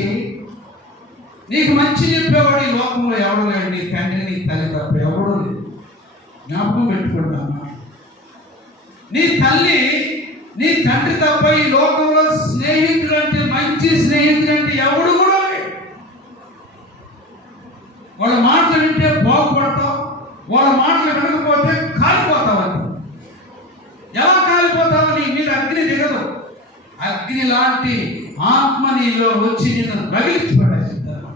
నీకు మంచి చెప్పేవాడు ఈ లోకంలో ఎవడు లేడు. నీ తండ్రి, నీ తల్లి తప్ప ఎవడూ లేదు. జ్ఞాపకం పెట్టుకుంటామా? నీ తల్లి, నీ తండ్రి తప్ప ఈ లోకంలో స్నేహితుడు అంటే, మంచి స్నేహితుడు అంటే ఎవడు కూడా లేడు. వాళ్ళ మాటలు వింటే బాగుపడతావు, వాళ్ళ మాటలు వినకపోతే కాలిపోతావు. అని ఎలా కాలిపోతావు? నీ మీద అగ్ని దిగదు. అగ్ని లాంటి ఆత్మ నీలో వచ్చి నిన్ను రగిలించి పడేస్తారు.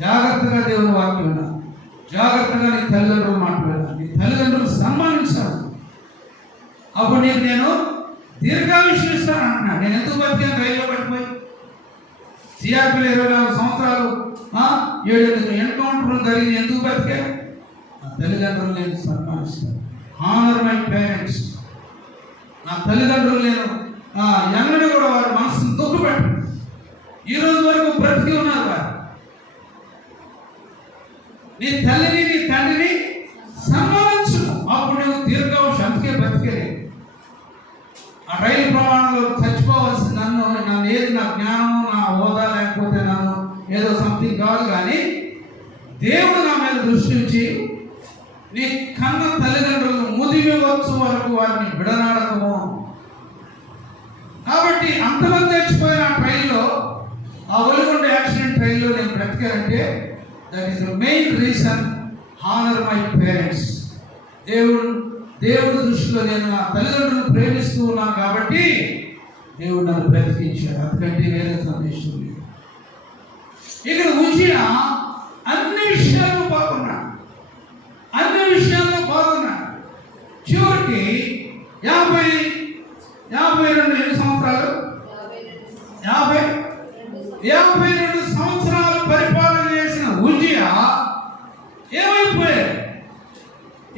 జాగ్రత్తగా దేవుని వాక్యం వినాలి. జాగ్రత్తగా నీ తల్లిదండ్రులు మాట్లాడాలి. నీ తల్లిదండ్రులు సన్మానించాలి. అప్పుడు నీకు నేను దీర్ఘాయుష్యం ఇస్తాను అంటున్నాను. నేను ఎందుకు బతికాను? రైల్లో పడిపోయి సిఆర్పీలో 24 సంవత్సరాలు 7 ఎన్కౌంటర్లు జరిగింది. ఎందుకు బతికాను? నా తల్లిదండ్రులు నేను సన్మానిస్తాను. Honour my parents. నా తల్లిదండ్రులు నేను ఎన్నడూ కూడా వారి మనసును దుఃఖపెట్టాను. ఈ రోజు వరకు బ్రతికి ఉన్నారు వారు. నీ తల్లిని, నీ తండ్రిని సన్మానించు. అప్పుడు నువ్వు దీర్ఘాయుష్. అందుకే బతికేలేదు. ఆ రైలు ప్రమాణంలో చచ్చిపోవలసి నన్ను ఏది నా జ్ఞానము, నా హోదా, లేకపోతే నన్ను ఏదో సంథింగ్ కాదు. కానీ దేవుడు నా మీద దృష్టి ఉంచి నీ కన్న తల్లిదండ్రులు ముదిమి వచ్చు వరకు వారిని విడనాడకము. కాబట్టి అంతమంది చచ్చిపోయిన ఆ ట్రైన్లో, ఆ ఒలిగొండ యాక్సిడెంట్ ట్రైన్లో నేను బ్రతికానంటే that is the main reason. Honour my parents. దేవుడు దృష్టిలో నేను నా తల్లిదండ్రులు ప్రేమిస్తూ ఉన్నాను కాబట్టి దేవుడు నన్ను బ్రతికించాడు. అందుకంటే వేరే సందేశం లేదు. ఇక్కడ ఉజ్జియా అన్ని విషయాల్లో బాగున్నాడు. అన్ని విషయాల్లో బాగున్నాడు. చివరికి 52 సంవత్సరాలు 52 సంవత్సరాలు పరిపాలన చేసిన ఉజ్జియా ఏమైపోయాడు?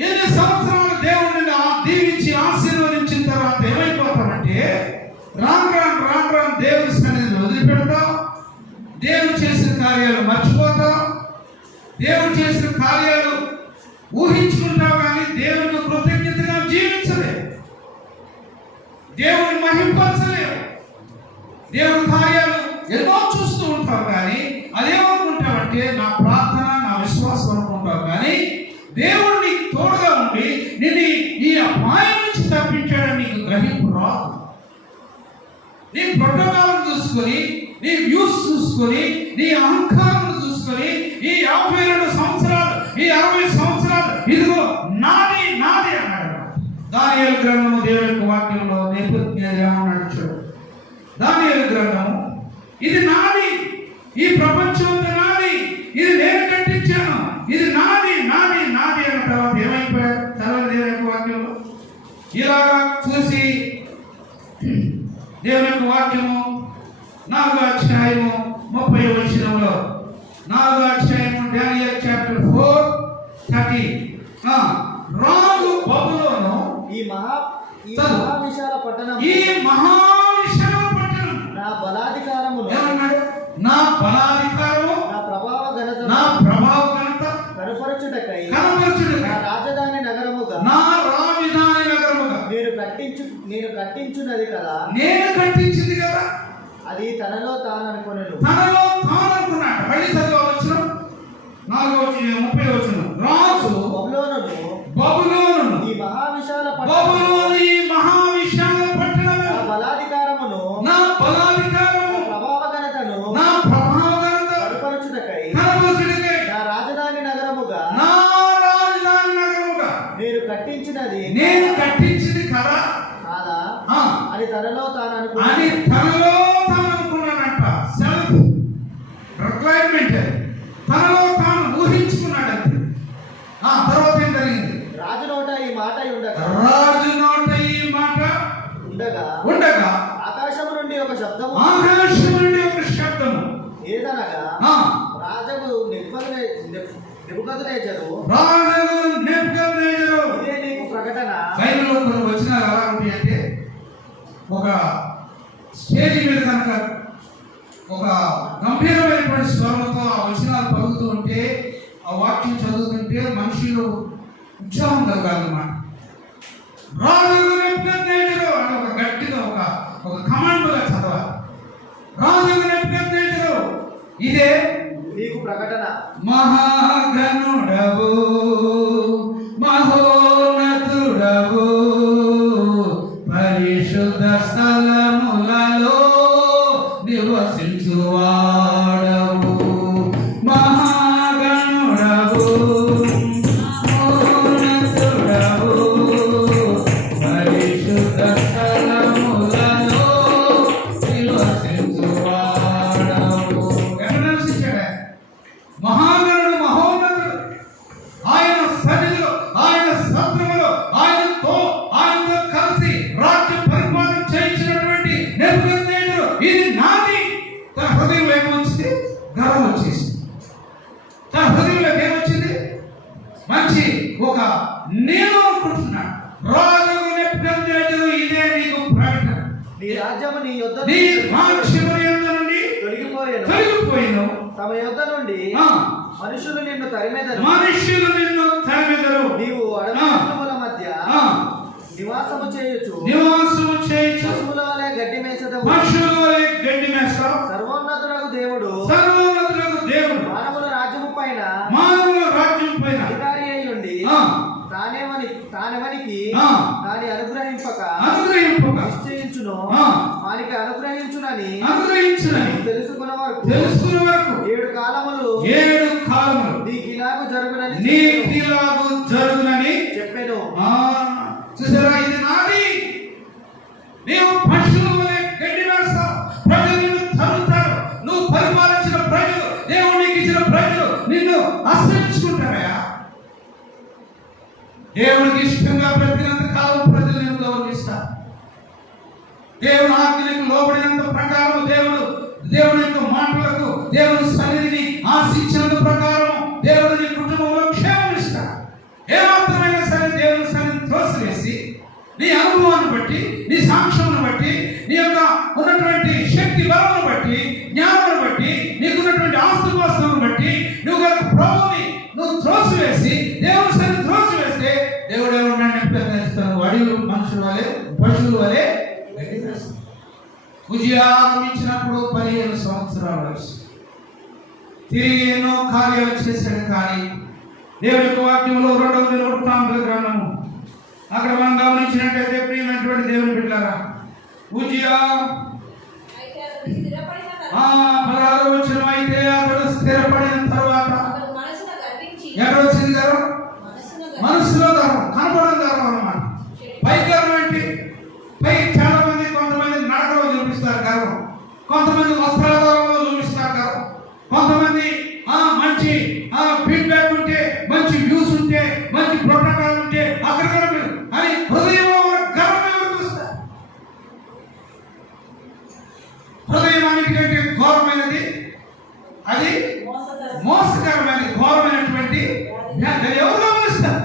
ఎన్ని సంవత్సరాలు దేవుడిని దీవించి ఆశీర్వదించిన తర్వాత ఏమైపోతామంటే రాను దేవుని సన్నిధిని వదిలిపెడతాం. దేవుడు చేసిన కార్యాలు మర్చిపోతాం. దేవుడు చేసిన కార్యాలు ఊహించుకుంటావు కానీ దేవునికి కృతజ్ఞతగా జీవించలేవు. దేవుని మహింపరచలేవు. దేవుని కార్యాలు ఎన్నో చూస్తూ ఉంటావు కానీ అదేమనుకుంటావంటే నా ప్రార్థన, నా విశ్వాసం అనుకుంటావు కానీ దేవుడు నీకు తోడుగా ఉండి నిన్ను ఈ అపాయం నుంచి తప్పించాడని నీకు గ్రహింపు రాదు. నీ ప్రోటోకాల్ చూసుకొని, నీ వ్యూస్ చూసుకొని, నీ అహంకారం చూసుకొని ఈ 52 సంవత్సరాలు, ఈ 60 సంవత్సరాలు ఇదిగో నాది నాది అన్నాడు. దానియేలు గ్రంథము దేవుని యొక్క వాక్యంలో ఏమన్నాడు చూడు. దానియేలు గ్రంథము ఇది నాది, ఈ ప్రపంచం నాది, ఇది నేను కట్టించాను, ఇది నాది నాది నాది అన్న తర్వాత ఏమైపోయాడు? చదవండి దేవుని యొక్క వాక్యంలో. ఇలాగా చూసి దేవుని యొక్క వాక్యము 4వ అధ్యాయము 30వ వచనంలో, 4వ అధ్యాయము డానియేల్ చాప్టర్ 4:30 రాజు బబులోను ఈ మహావిశాల పట్టణం నా బలాధికారమును ఏమన్నాడు? నా బలాధికారము, నా ప్రభావ ఘనత కనపరచుటకై నా రాజధాని నగరముగా నేను కట్టించున్నది కదా. నేను కట్టించింది కదా. అది తనలో తాను అనుకున్నాడు. మళ్ళీ చదవచ్చు. 30 రాజు బబులోను ఈ మహావిశాల పట్టణము నా బలాధికారమును ప్రభావ ఘనతను కనపరచుటకై నా రాజధాని నగరముగా నేను కట్టించినది కదా కాదా అని తనలో తాను అనుకున్నాడంట. Self requirement. తనలో తాను ఊహించుకున్నాడు. అంతే. తర్వాత ఏం జరిగింది? రాజు నోట ఈ మాట ఉండగా ఆకాశము నుండి ఒక శబ్దము ఏదనగా రాజు నెబుకద్నెజరు ఇదే నీకు ప్రకటన. బైబిల్లో కొన్ని వచనాలు ఎలా ఉంటాయి అంటే, ఒక స్టేజ్ మీద కనుక ఒక గంభీరమైనటువంటి స్వరంతో ఆ వచనాలు పలుకుతూ ఉంటే, ఆ వాక్యం చదువుతుంటే మనుషులు ఉత్సాహం కలగాలన్నమాట. రాజుకు నెబుకద్నెజరు అని ఒక గట్టిగా ఒక కమాండ్గా చదవాలి. రాజుకు నెబుకద్నెజరు ఇదే నీకు ప్రకటన. మహాగణుడవు మహోన్నతుడవు పరిశుద్ధ స్థలములలో నివసించువాడవు. మహాగణుడవు మహోన్నతుడవు పరిశుద్ధ స్థలములలో నివసించువాడవు. ఎక్కడ నివసించాడు? మహాగణుడు, మహోన్నతుడు. ఆయన సన్నిధిలో, ఆయన సత్రములో, ఆయనతో కలిసి రాజ్య పరిపాలన చేయించినటువంటి నెబుకద్నెజరు ఇది నాది. తన హృదయంలో ఏమొచ్చింది? గర్వం వచ్చేసింది. తన హృదయంలో ఏమొచ్చింది? మంచి ఒక నేను అనుకుంటున్నాడు. రాజు నెబుకద్నెజరు ఇదే నీకు ప్రకటన. నీ రాజ్యము నీ యొద్ద నీ రాజ్యము నీ యొద్ద నుండి తొలగిపోయిను. తమ యొద్ద నుండి మనుషులు నిన్ను తరిమెదరు. నీవు అడవుల మధ్య నివాసము చేయొచ్చు. పశువుల వలె గడ్డి మేసెదవు. సర్వోన్నతుడగు దేవుడు మానవుల రాజ్యము పైన అధికారి అయి ఉండి తానెవనికి దాని అనుగ్రహింపక నిశ్చయించును. వానికి అనుగ్రహించునని తెలుసుకున్న వరకు 7 కాలములు నీకు ఇలాగ జరుగునని చెప్పాను. చూసారా, ఇది నాది. నీవు పశువుల వలె గడ్డి వేస్తావు, ప్రజలు నిన్ను తరుముతారు. నువ్వు పరిపాలించిన ప్రజలు, దేవుడు నీకు ఇచ్చిన ప్రజలు నిన్ను ఆశ్రయించుకుంటారయా. దేవుడికి ఇష్టంగా బ్రతికినంత కాలం ప్రజలు నిన్ను గౌరవిస్తారు. దేవుని ఆజ్ఞలకు లోబడినంత ప్రకారం దేవుని యొక్క మాటలకు, దేవుని సన్నిధిని ఆశించినంత ప్రకారం దేవుడు నీ కుటుంబంలో క్షేమం ఇస్తాడు. ఏమాత్రమైనా సరే దేవుని సన్నిధిని త్రోసివేసి నీ అనుభవాన్ని బట్టి, నీ సాక్ష్యాన్ని బట్టి, నీ యొక్క ఉన్నటువంటి శక్తి బలమును బట్టి, జ్ఞానాన్ని బట్టి, నీకున్నటువంటి ఆస్తుపాస్తులను బట్టి నువ్వు గల ప్రభువుని నువ్వు త్రోసివేసి దేవుని సన్నిధిని త్రోసివేస్తే దేవుడు ఏమన్నా నెప్పుకొస్తాను. అడవులు మనుషుల వలె, పశువుల వలె ఉజ్జియామించినప్పుడు 15 సంవత్సరాల వయసు. తిరిగి ఎన్నో కార్యాలు చేశాడు. కానీ దేవుని యొక్క వాక్యంలో 2వ దినవృత్తాంతముల గ్రంథము అక్కడ మనం గమనించినట్టయితే, ప్రియమైనటువంటి దేవుని బిడ్డలారా, ఉజ్జియా 16వ వచనం, అయితే అతడు స్థిరపడిన తర్వాత ఎక్కడ వచ్చింది గర్వం? మనసులో గర్వం, కనపడని గర్వం అన్నమాట. పై గర్వం ఏంటి? పై చాలా మంది, కొంతమంది నడకలో చూపిస్తారు గర్వం, కొంతమంది వస్త్రాల గర్వంలో చూపిస్తారు గర్వం, కొంతమంది మంచి ఫీడ్బ్యాక్ ఉంటే, మంచి వ్యూస్ ఉంటే, మంచి ప్రోటోకాల్ ఉంటే అక్కడ గర్వం. కానీ హృదయంలో గర్వం ఎవరు చూస్తారు? హృదయానికి ఘోరమైనది, అది మోసకరమైనది, ఘోరమైనటువంటి ఎవరు గమనిస్తారు?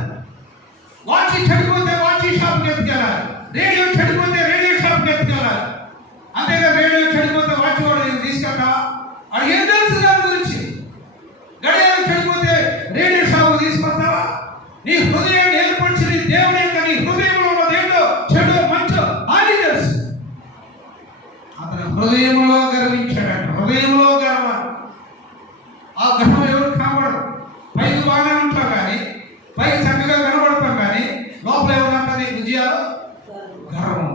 వాచి చెడిపోతే వాచి షాప్కి ఎత్తుకెళ్ళాలి, రేడియో చెడిపోతే రేడియో షాప్కి ఎత్తుకెళ్ళాలి. అంతేగా రేడియో చెడిపోతే వాచి వాడు తీసుకెళ్తావా? అది ఏం తెలుసు దాని గురించి? గడియారం చెడిపోతే రేడియో షాప్ తీసుకొస్తావా? నీ హృదయాన్ని ఏర్పరిచిన దేవుని యొక్క నీ హృదయంలో ఉన్నదేంటో, చెడు మంచో అని తెలుసు. అతను హృదయంలో గర్వించాడంట. హృదయంలో గర్వం. ఆ గర్వం ఎవరు కనబడదు. పైకి బాగానే ఉంటాం కానీ, పైకి చక్కగా కనబడతాం కానీ లోపల ఏమన్నా విజయాలు గర్వం.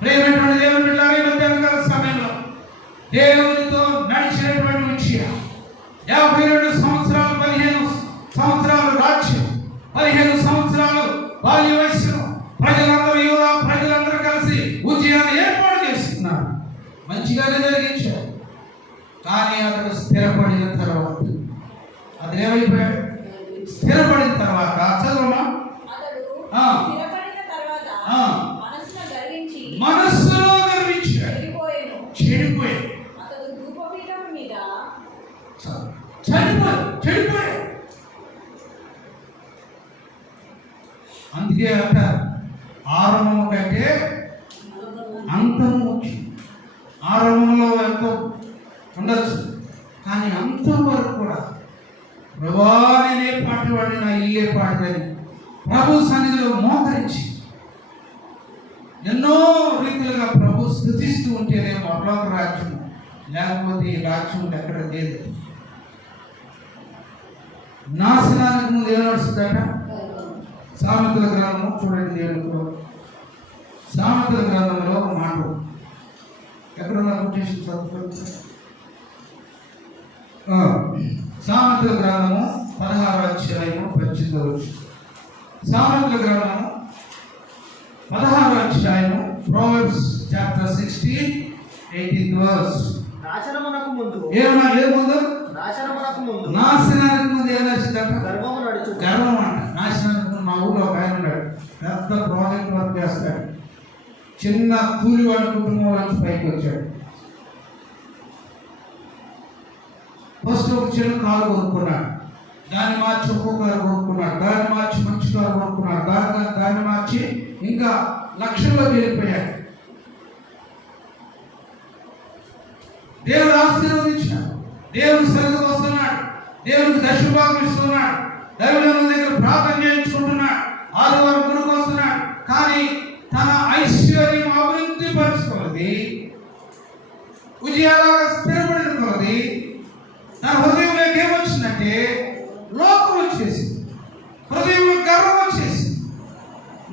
ప్రేమైనటువంటి దేవుని బిడ్డలారా, ఈ మధ్యాహ్నకాల సమయంలో దేవునితో నడిచినటువంటి విషయం 52 సంవత్సరాలు, 15 సంవత్సరాలు రాజ్యం, 15 సంవత్సరాలు బాల్య వయస్సులో ప్రజలందరూ కలిసి ఉజ్జియాను ఏర్పాటు చేసుకున్నారు. మంచిగానే జరిగించారు. కానీ అతడు స్థిరపడిన తర్వాత అతను ఏమైపోయాడు? స్థిరపడిన తర్వాత చదవమా, మనస్సులో గర్వించాడు, చెడిపోయాడు, చెడిపోయాడు. అందుకే అంటారు, ఆరంభము కంటే అంతము ముఖ్యం. ఆరంభంలో ఎంతో ఉండొచ్చు, ప్రభువా నేనే పాటలు పాడి నా ఇల్లే పాడదని ప్రభు సన్నిధిలో మోకరించి ఎన్నో రీతిలుగా ప్రభు స్థుతిస్తూ ఉంటేనే పరలోక రాజ్యం, లేకపోతే ఈ రాజ్యం ఎక్కడ లేదు. నాశనానికి ముందు ఏం నడుస్తుందట? సామెతల గ్రంథము చూడండి. దేవుడు సామెతల గ్రంథంలో ఒక మాట ఎక్కడున్నా కొటేషన్ చదువుతుంది. సామెతల గ్రంథము 16వ అధ్యాయము 18వ వచనం. సామెతల గ్రంథము 16వ అధ్యాయము Proverbs chapter 16 18th verse. నాశనమునకు ముందు నాశనానికి ముందు ఏం నడుస్తుందట? గర్వము నడుచు. గర్వం అంట. నాశనానికి ముందు మా ఊళ్ళో ఒక ఆయన ఉన్నాడు, పెద్ద ప్రాజెక్ట్ వర్క్ చేస్తాడు. చిన్న కూలివాడి కుటుంబం నుంచి పైకి వచ్చాడు. ఫస్ట్ ఒక చిన్న కారు కొనుక్కున్నాడు, దాన్ని మార్చి ఒక్కో కారు కొనుక్కున్నాడు, దాన్ని మార్చి మంచి కారు కొనుక్కున్నాడు, దాన్ని మార్చి ఇంకా లక్షల్లో వెళ్ళిపోయాడు. దేవుడు ఆశీర్వదించాడు, దేవుడు సరిగ్గా వస్తున్నాడు, దేవుడికి దశభాగం ఇస్తున్నాడు, దైవజనుల దగ్గర ప్రార్థన చేయించుకుంటున్నాడు, ఆదివారం గుడికి వస్తున్నాడు. కానీ తన ఐశ్వర్యం అభివృద్ధి పరుచుకోవాలి, ఉదయాలాగా స్థిరపడిన కొలది తన హృదయంలోకి ఏమొచ్చిందంటే లోకం వచ్చేసింది, హృదయంలో గర్వం వచ్చేసింది,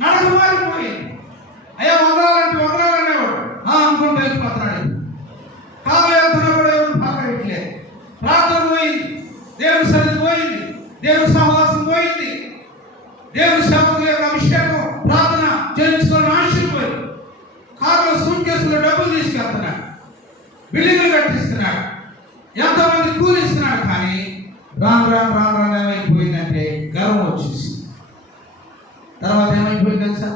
నడక మారిపోయింది. అయ్యా వందనాలంటే వందనాలు అనేవాడు అనుకుంటూ వెళ్ళిపోతున్నాడు. కాలు వెళ్తున్నా కూడా ఎవరు పక్కలేదు. ప్రార్థన పోయింది, దేవుని సన్నిధి పోయింది, దేవుని సహవాసం పోయింది, దేవుని సేవకుల యొక్క అభిషేకం ప్రార్థన చేయించుకోవాలని ఆశిపోయింది. కారులో సూట్ కేసులో డబ్బులు తీసుకెళ్తున్నాడు, బిల్డింగ్లు కట్టిస్తున్నాడు, ఎంతమంది కూలిస్తున్నాడు. కానీ రాను ఏమైపోయిందంటే గర్వం వచ్చేసి తర్వాత ఏమైపోయింది తెలుసా?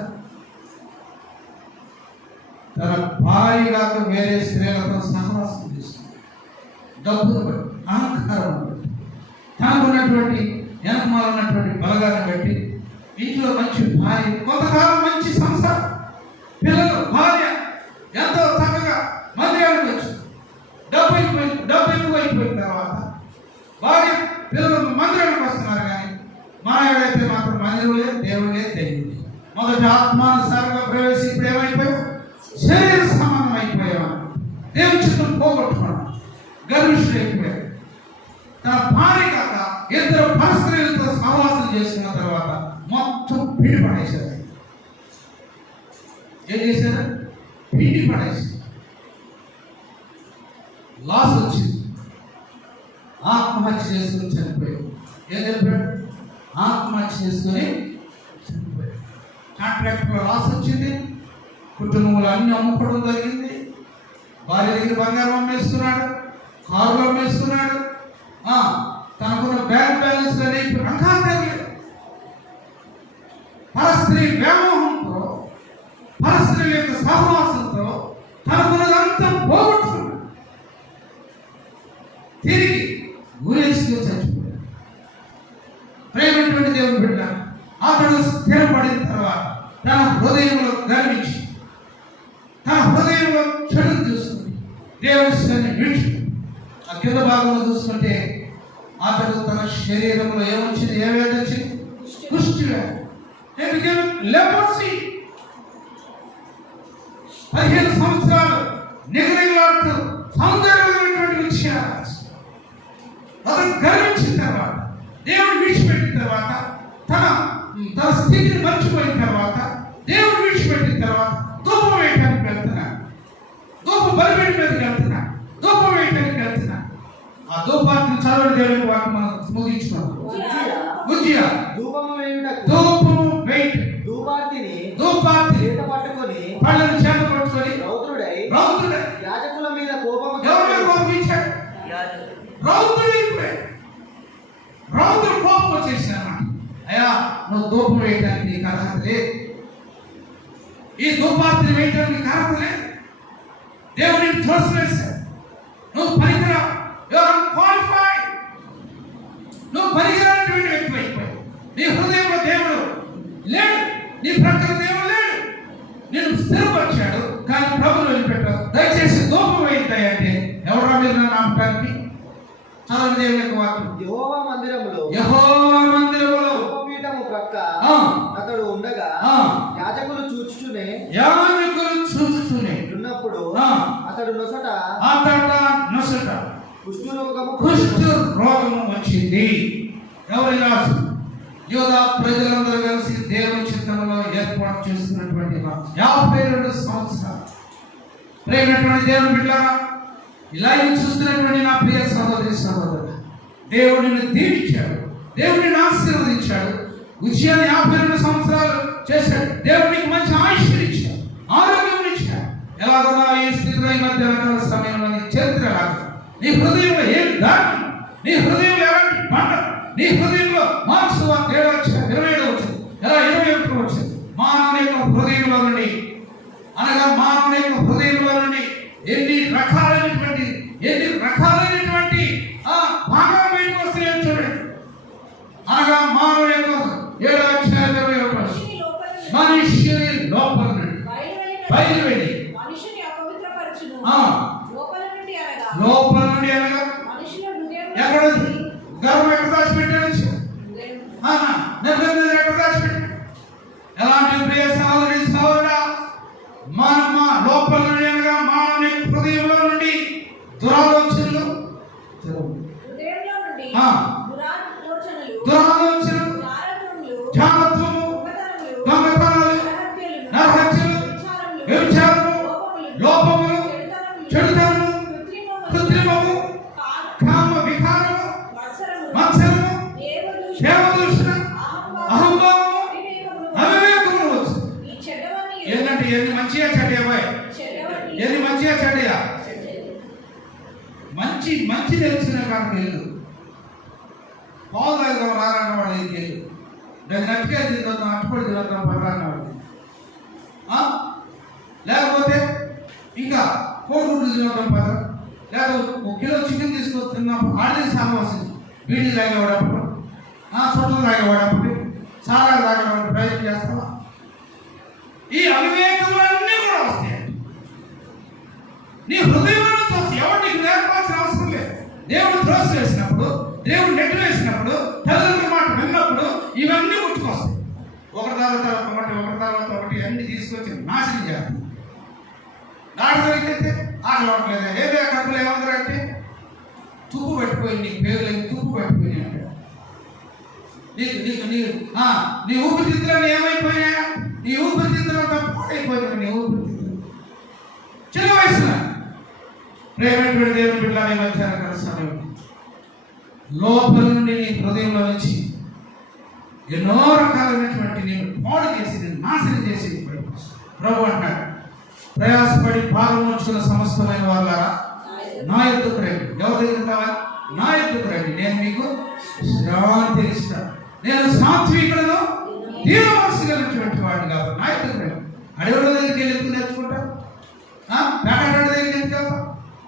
తన భార్య కాక వేరే స్త్రీలతో సహవాసం చేస్తుంది, డబ్బును బట్టి, అహంకారం బట్టి, తనకున్నటువంటి వెనకమాల ఉన్నటువంటి బలగాన్ని బట్టి ఇంట్లో మంచి భార్య, కొంతకాలం మంచి సంసారం, పిల్లలు, భార్య ఎంతో చక్కగా మందిరానికి వచ్చి డబ్బు ఎక్కువైపోయిన తర్వాత భార్య పిల్లలు మందిరానికి వస్తున్నారు. కానీ మానవుడైతే మాత్రం మందిరంలో దేవుడే తెలియదు. మొదటి ఆత్మానుసారంగా ప్రవేశి ఇప్పుడు ఏమైపోయావు? శరీర సమానం అయిపోయావు, దేవుని చిత్తం పోగొట్టుకున్నాడు, గర్విష్ఠుడైపోయాడు. తన భార్య కాక ఇద్దరు పరస్త్రీలతో సహవాసం చేసుకున్న తర్వాత మొత్తం పిండి పడేశారు. ఏం చేశారు? పిండి పడేశారు. లాస్ వచ్చింది, ఆత్మహత్య చేసుకుని చనిపోయాడు. ఏం చెప్పాడు? ఆత్మహత్య చేసుకుని చనిపోయాడు. కాంట్రాక్ట్లో లాస్ వచ్చింది, కుటుంబంలో అన్ని అమ్ముకోవడం జరిగింది, భార్య దగ్గర బంగారం అమ్మేస్తున్నాడు, కారులు అమ్మేస్తున్నాడు, తనకున్న బ్యాంక్ బ్యాలెన్స్ అనేది రంగా తెలియదు. పరస్త్రీ వ్యామోహంతో, పరస్త్రీల యొక్క సహవాసంతో తనకున్నదంతా పోగొట్టుకున్నాడు. తిరిగి ఊరేసుకుని చచ్చిపోయాడు. ప్రేమైనటువంటి దేవుని బిడ్డ అతడు స్థిరపడిన తర్వాత తన హృదయంలో గర్వించి, తన హృదయంలో చెడును చూసుకుని దేవుని విడిచి ఆ కింద భాగంలో చూసుకుంటే అతడు తన శరీరంలో ఏమొచ్చింది? ఏ వ్యాధి వచ్చింది? కుష్టి వ్యాధి. 15 సంవత్సరాలు నిగనిగలాడుతూ సౌందర్యమైనటువంటి విషయాలు అతను గర్వించిన తర్వాత, దేవుడు విడిచిపెట్టిన తర్వాత, తన స్థితిని మర్చిపోయిన తర్వాత, దేవుడు విడిచిపెట్టిన తర్వాత ధూపం వేయటానికి వెళ్తున్నాడు, ధూపం బలిపీఠం మీదకి వెళ్తున్నాడు, ధూపం వేయటానికి వెళ్తున్నాడు. ఆ ధూపాన్ని చదవడం దేవుని వాటి మనం ముగించుకున్నాం. ధూపము వేయటం, ధూపార్తిని చేత పట్టుకొని, పళ్ళను చేత పట్టుకొని రౌద్రుడై యాజకుల మీద కోపం, ఎవరి మీద కోపించాడు? రౌద్రుడు కోపం వచ్చేసిన అయ్యా, నువ్వు ధూపం వేయటానికి నీకు అర్హత లేదు, ఈ ధూపార్తిని వేయటానికి నీకు అర్హత లేదు, దేవుడిని త్రోసివేశాడు, నువ్వు పనికిరావు, నువ్వు పనికిరానటువంటి వ్యక్తి అయిపోయావు. నీ హృదయంలో దేవుడు లేడు, నీ ప్రక్కన దేవుడు లేడు, నేను స్థిరపరిచాడు కానీ ప్రభువును వదిలిపెట్టావు. దయచేసి ధూపం వేయింటాయంటే ఎవరా మీరు నన్ను ఆపడానికి? చాలా చదవండి దేవుని యొక్క వాక్యం. యెహోవా మందిరములో యెహోవా మందిరములో ధూపపీఠము ప్రక్క ఆ, అతడు ఉండగా ఆ, యాజకులు చూచుచునే యాజకులు చూచుచునే ఉన్నప్పుడు ఆ, అతడు నొసట అతడ నొసట కుష్ఠరోగము కుష్ఠ రోగము వచ్చింది. ఎవరి రాజు? యూదా ప్రజలందరూ కలిసి దేవుని చిత్తంలో ఏర్పాటు చేస్తున్నటువంటి 52 సంవత్సరాలు. ప్రియమైనటువంటి దేవుని బిడ్డలారా, ఇలాగే చూస్తున్నటువంటి నా ప్రియ సహోదరి సహోదరుడు, దేవుడు నిన్ను దీవించాడు, దేవుడు నిన్ను ఆశీర్వదించాడు. ఉజ్జియాని 52 సంవత్సరాలు చేశాడు. దేవుడు నీకు మంచి ఆయుష్ని ఇచ్చాడు, ఆరోగ్యం ఇచ్చాడు. ఎలాగో ఈ స్థితిలో ఈ మధ్యాహ్న సమయంలో నీ చరిత్ర రాదు. నీ హృదయంలో ఏం దాని, నీ హృదయంలో ఎలాంటి పంట, నీ హృదయంలో మార్క్స్ 27 వచ్చింది, ఎలా 21 వచ్చింది. మానవ యొక్క హృదయంలో నుండి అనగా మానవ యొక్క హృదయంలో నుండి ఎన్ని రకాలైనటువంటి భాగాలు బయటకు వస్తాయని చూడండి. అనగా మానవ యొక్క 7:21 మనుష్యుని లోపల నుండి బయలువెళ్ళి లోపల నుండి అనగా ఎక్కడ గర్వం ఎక్కడ దాచిపెట్టాడు? ఎక్కడ దాచిపెట్టాడు? ఎలాంటి ప్రియ సహోదరి సహోదరా, మన లోపల నుండి అనగా మానవ హృదయంలో నుండి దురాలోచనలు, జాగ్రత్తము, దొంగతనాలు, నరహత్యలు, వ్యభిచారము, లోపములు, చెడుతనము, కృత్రిమము, కామ వికారము, మత్సరము, దేవదూషణ, అహంభావము, అవివేకములు వచ్చు. ఏంటంటే ఎన్ని మంచిగా చెడ్డయా బాయ్, ఎన్ని మంచిగా చెడ్డయా? మంచి తెలిసిన కాడికి వెళ్ళు, బాగుగా రారన్న వాడు ఏది వెళ్ళు, దాన్ని గట్టిగా తిందాం, అట్టుపడి తిందాం పడరాన్న వాడు. లేకపోతే ఇంకా కోడిగుడ్లు తినడం పద, లేకపోతే 1 కిలో చికెన్ తీసుకొస్తున్నాం, ఆడది సామవలసింది. బీడీ తాగేవాడప్పుడు, సొట్టలు తాగేవాడప్పుడు, సారా తాగేవాడు ప్రయత్నం చేస్తావా? ఈ అవివేకములన్నీ కూడా వస్తాయి. నీ హృదయంలో చూసి ఎవరు నీకు నేర్పాల్సిన అవసరం లేదు. దేవుడు త్రోసి వేసినప్పుడు, దేవుడు నెట్టు వేసినప్పుడు, తల్లిదండ్రుల మాట విన్నప్పుడు ఇవన్నీ గుర్తుకొస్తాయి. ఒకటి తర్వాత ఒకటి అన్ని తీసుకొచ్చి నాశనం చేస్తాయి. నాటకైతే ఆటలు అవ్వట్లేదు. ఏదే కడుపులో ఏమంటారంటే తుప్పు పెట్టిపోయింది, నీకు పేరులేదు, తుప్పు పెట్టిపోయినాయి అంటే నీ ఊపిరితిత్తులు ఏమైపోయినాయా? నీ ఊపిరితిత్తులు తప్పుడైపోయినా, నీ ఊపిరితిత్తులు చిన్న వయసులో. ప్రేమటువంటి దేవుని బిడ్డలని మధ్యాహ్న సమయం లోపల నుండి నీ హృదయంలో నుంచి ఎన్నో రకాలైనటువంటి నేను పాడు చేసి, నేను నాశనం చేసి ప్రభు అంటాడు, ప్రయాసపడి భాగం ఉంచుకున్న సమస్తమైన వాళ్ళ నా ఎద్దుకు రండి. ఎవరి దగ్గర కావాలి? నా ఎద్దుకు రండి, నేను మీకు శాంతి ఇస్తాను. నేను సాత్వికులను, దీన మనసు కలిగినటువంటి వాడిని కాబట్టి నా ఎద్దుకు రండి. అడవుల దగ్గరికి వెళ్ళి ఎందుకు నేర్చుకుంటాం? పేటాడు దగ్గరికి ఎందుకు వెళ్తాం?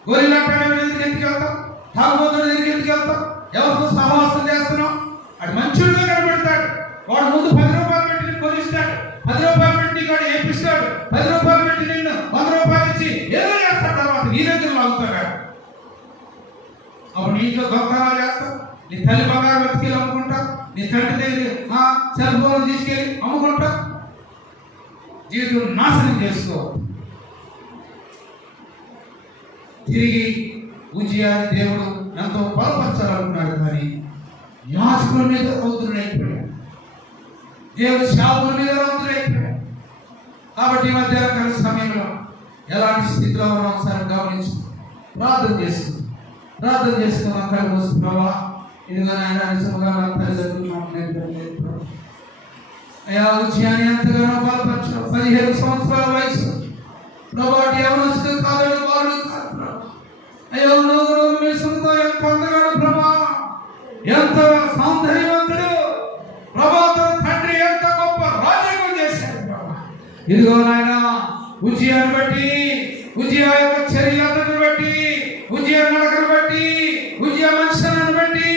గోరిలాటాడు దగ్గరికి ఎందుకు వెళ్తాం? తాగుబోతుడి దగ్గరికి ఎందుకు వెళ్తాం? ఎవరితో సహవాసం చేస్తున్నాం? అది మంచిగా కనబెడతాడు. వాడు ముందు 10 రూపాయలు పెట్టి నిన్ను కొనిస్తాడు, 10 రూపాయలు పెట్టి నీకు వాడు ఏపిస్తాడు, 10 రూపాయలు పెట్టి నిన్ను 100 రూపాయలు ఇచ్చి ఏదో చేస్తాడు. తర్వాత నీ దగ్గర లాగుతాడు. అప్పుడు నీ ఇంట్లో దొంగతనాలు చేస్తావు, నీ తల్లి బంగారు వెతికి అమ్ముకుంటావు, నీ తండ్రి దగ్గర సెల్ ఫోన్ తీసుకెళ్ళి అమ్ముకుంటావు. జీవితం నాశనం చేసుకో. తిరిగి ఉజ్జియాని దేవుడు ఎంతో బలపరచాలనుకున్నాడు, కానీ యాజకుల మీద రౌద్రుడైపోయాడు, దేవుడు శాపుల మీద రౌద్రుడైపోయాడు. కాబట్టి ఈ మధ్యాహ్న సమయంలో ఎలాంటి స్థితిలో ఉన్నాం ఒకసారి గమనించు. ప్రార్థన చేసుకున్నాం. కళ్ళు మూసుకున్నావా? ఇదిగా ఆయన నిజముగా నా తల్లిదండ్రులు మాకు నేర్పలేదు. అయ్యా ఉజ్జియాని ఎంతగానో బలపరచావు. 17 సంవత్సరాల వయసు ప్రభాటి ఎవరు కాదని వాడు కాదు. అయ్యో నువ్వు మీసంతో ఎంత అందగాడు ప్రభా, ఎంత సౌందర్యవంతుడు ప్రభా, తండ్రి ఎంత గొప్ప రాజ్యం చేశాడు ప్రభా. ఇదిగో నాయన ఉజ్జియాని బట్టి, ఉజ్జియా యొక్క చర్యలను బట్టి, ఉజ్జియా నడకను బట్టి, ఉజ్జియా మనుషులను బట్టి,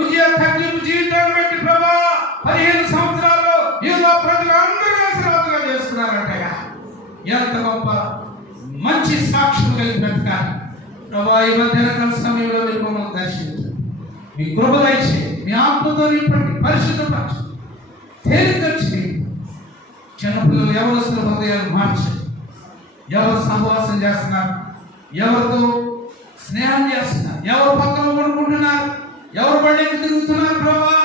ఉజ్జియా తగ్గింపు జీవితాన్ని బట్టి ప్రభా 15 సంవత్సరాల్లో యూదా ప్రజలు అందరూ ఆశీర్వాదంగా చేస్తున్నారంటగా. ఎంత గొప్ప మంచి సాక్ష్యం కలిగి బ్రతకాలి ప్రభా. ఈ మధ్యాహ్న సమయంలో మీరు మమ్మల్ని దర్శించండి. మీ కృప దయచేయండి, మీ ఆత్మతో నింపండి, పరిశుద్ధపరచండి, తేలిక చేయండి. చిన్నపిల్లలు ఎవరొస్తున్న హృదయాలు మార్చండి. ఎవరు సహవాసం చేస్తున్నారు, ఎవరితో స్నేహం చేస్తున్నారు, ఎవరు పక్కన పడుకుంటున్నారు, ఎవరు బడికి తిరుగుతున్నారు ప్రభా.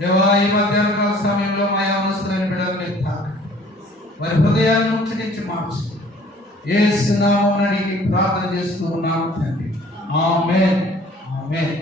దేవా, ఈ మధ్యాహ్న కాల సమయంలో మా యవనస్తులైన బిడ్డలు మీరు తాకండి, వారి హృదయాలను ముచ్చటించి మార్చండి. యేసు నామమున అడిగి ప్రార్థన చేస్తూ ఉన్నాము తండ్రి. ఆమేన్, ఆమేన్.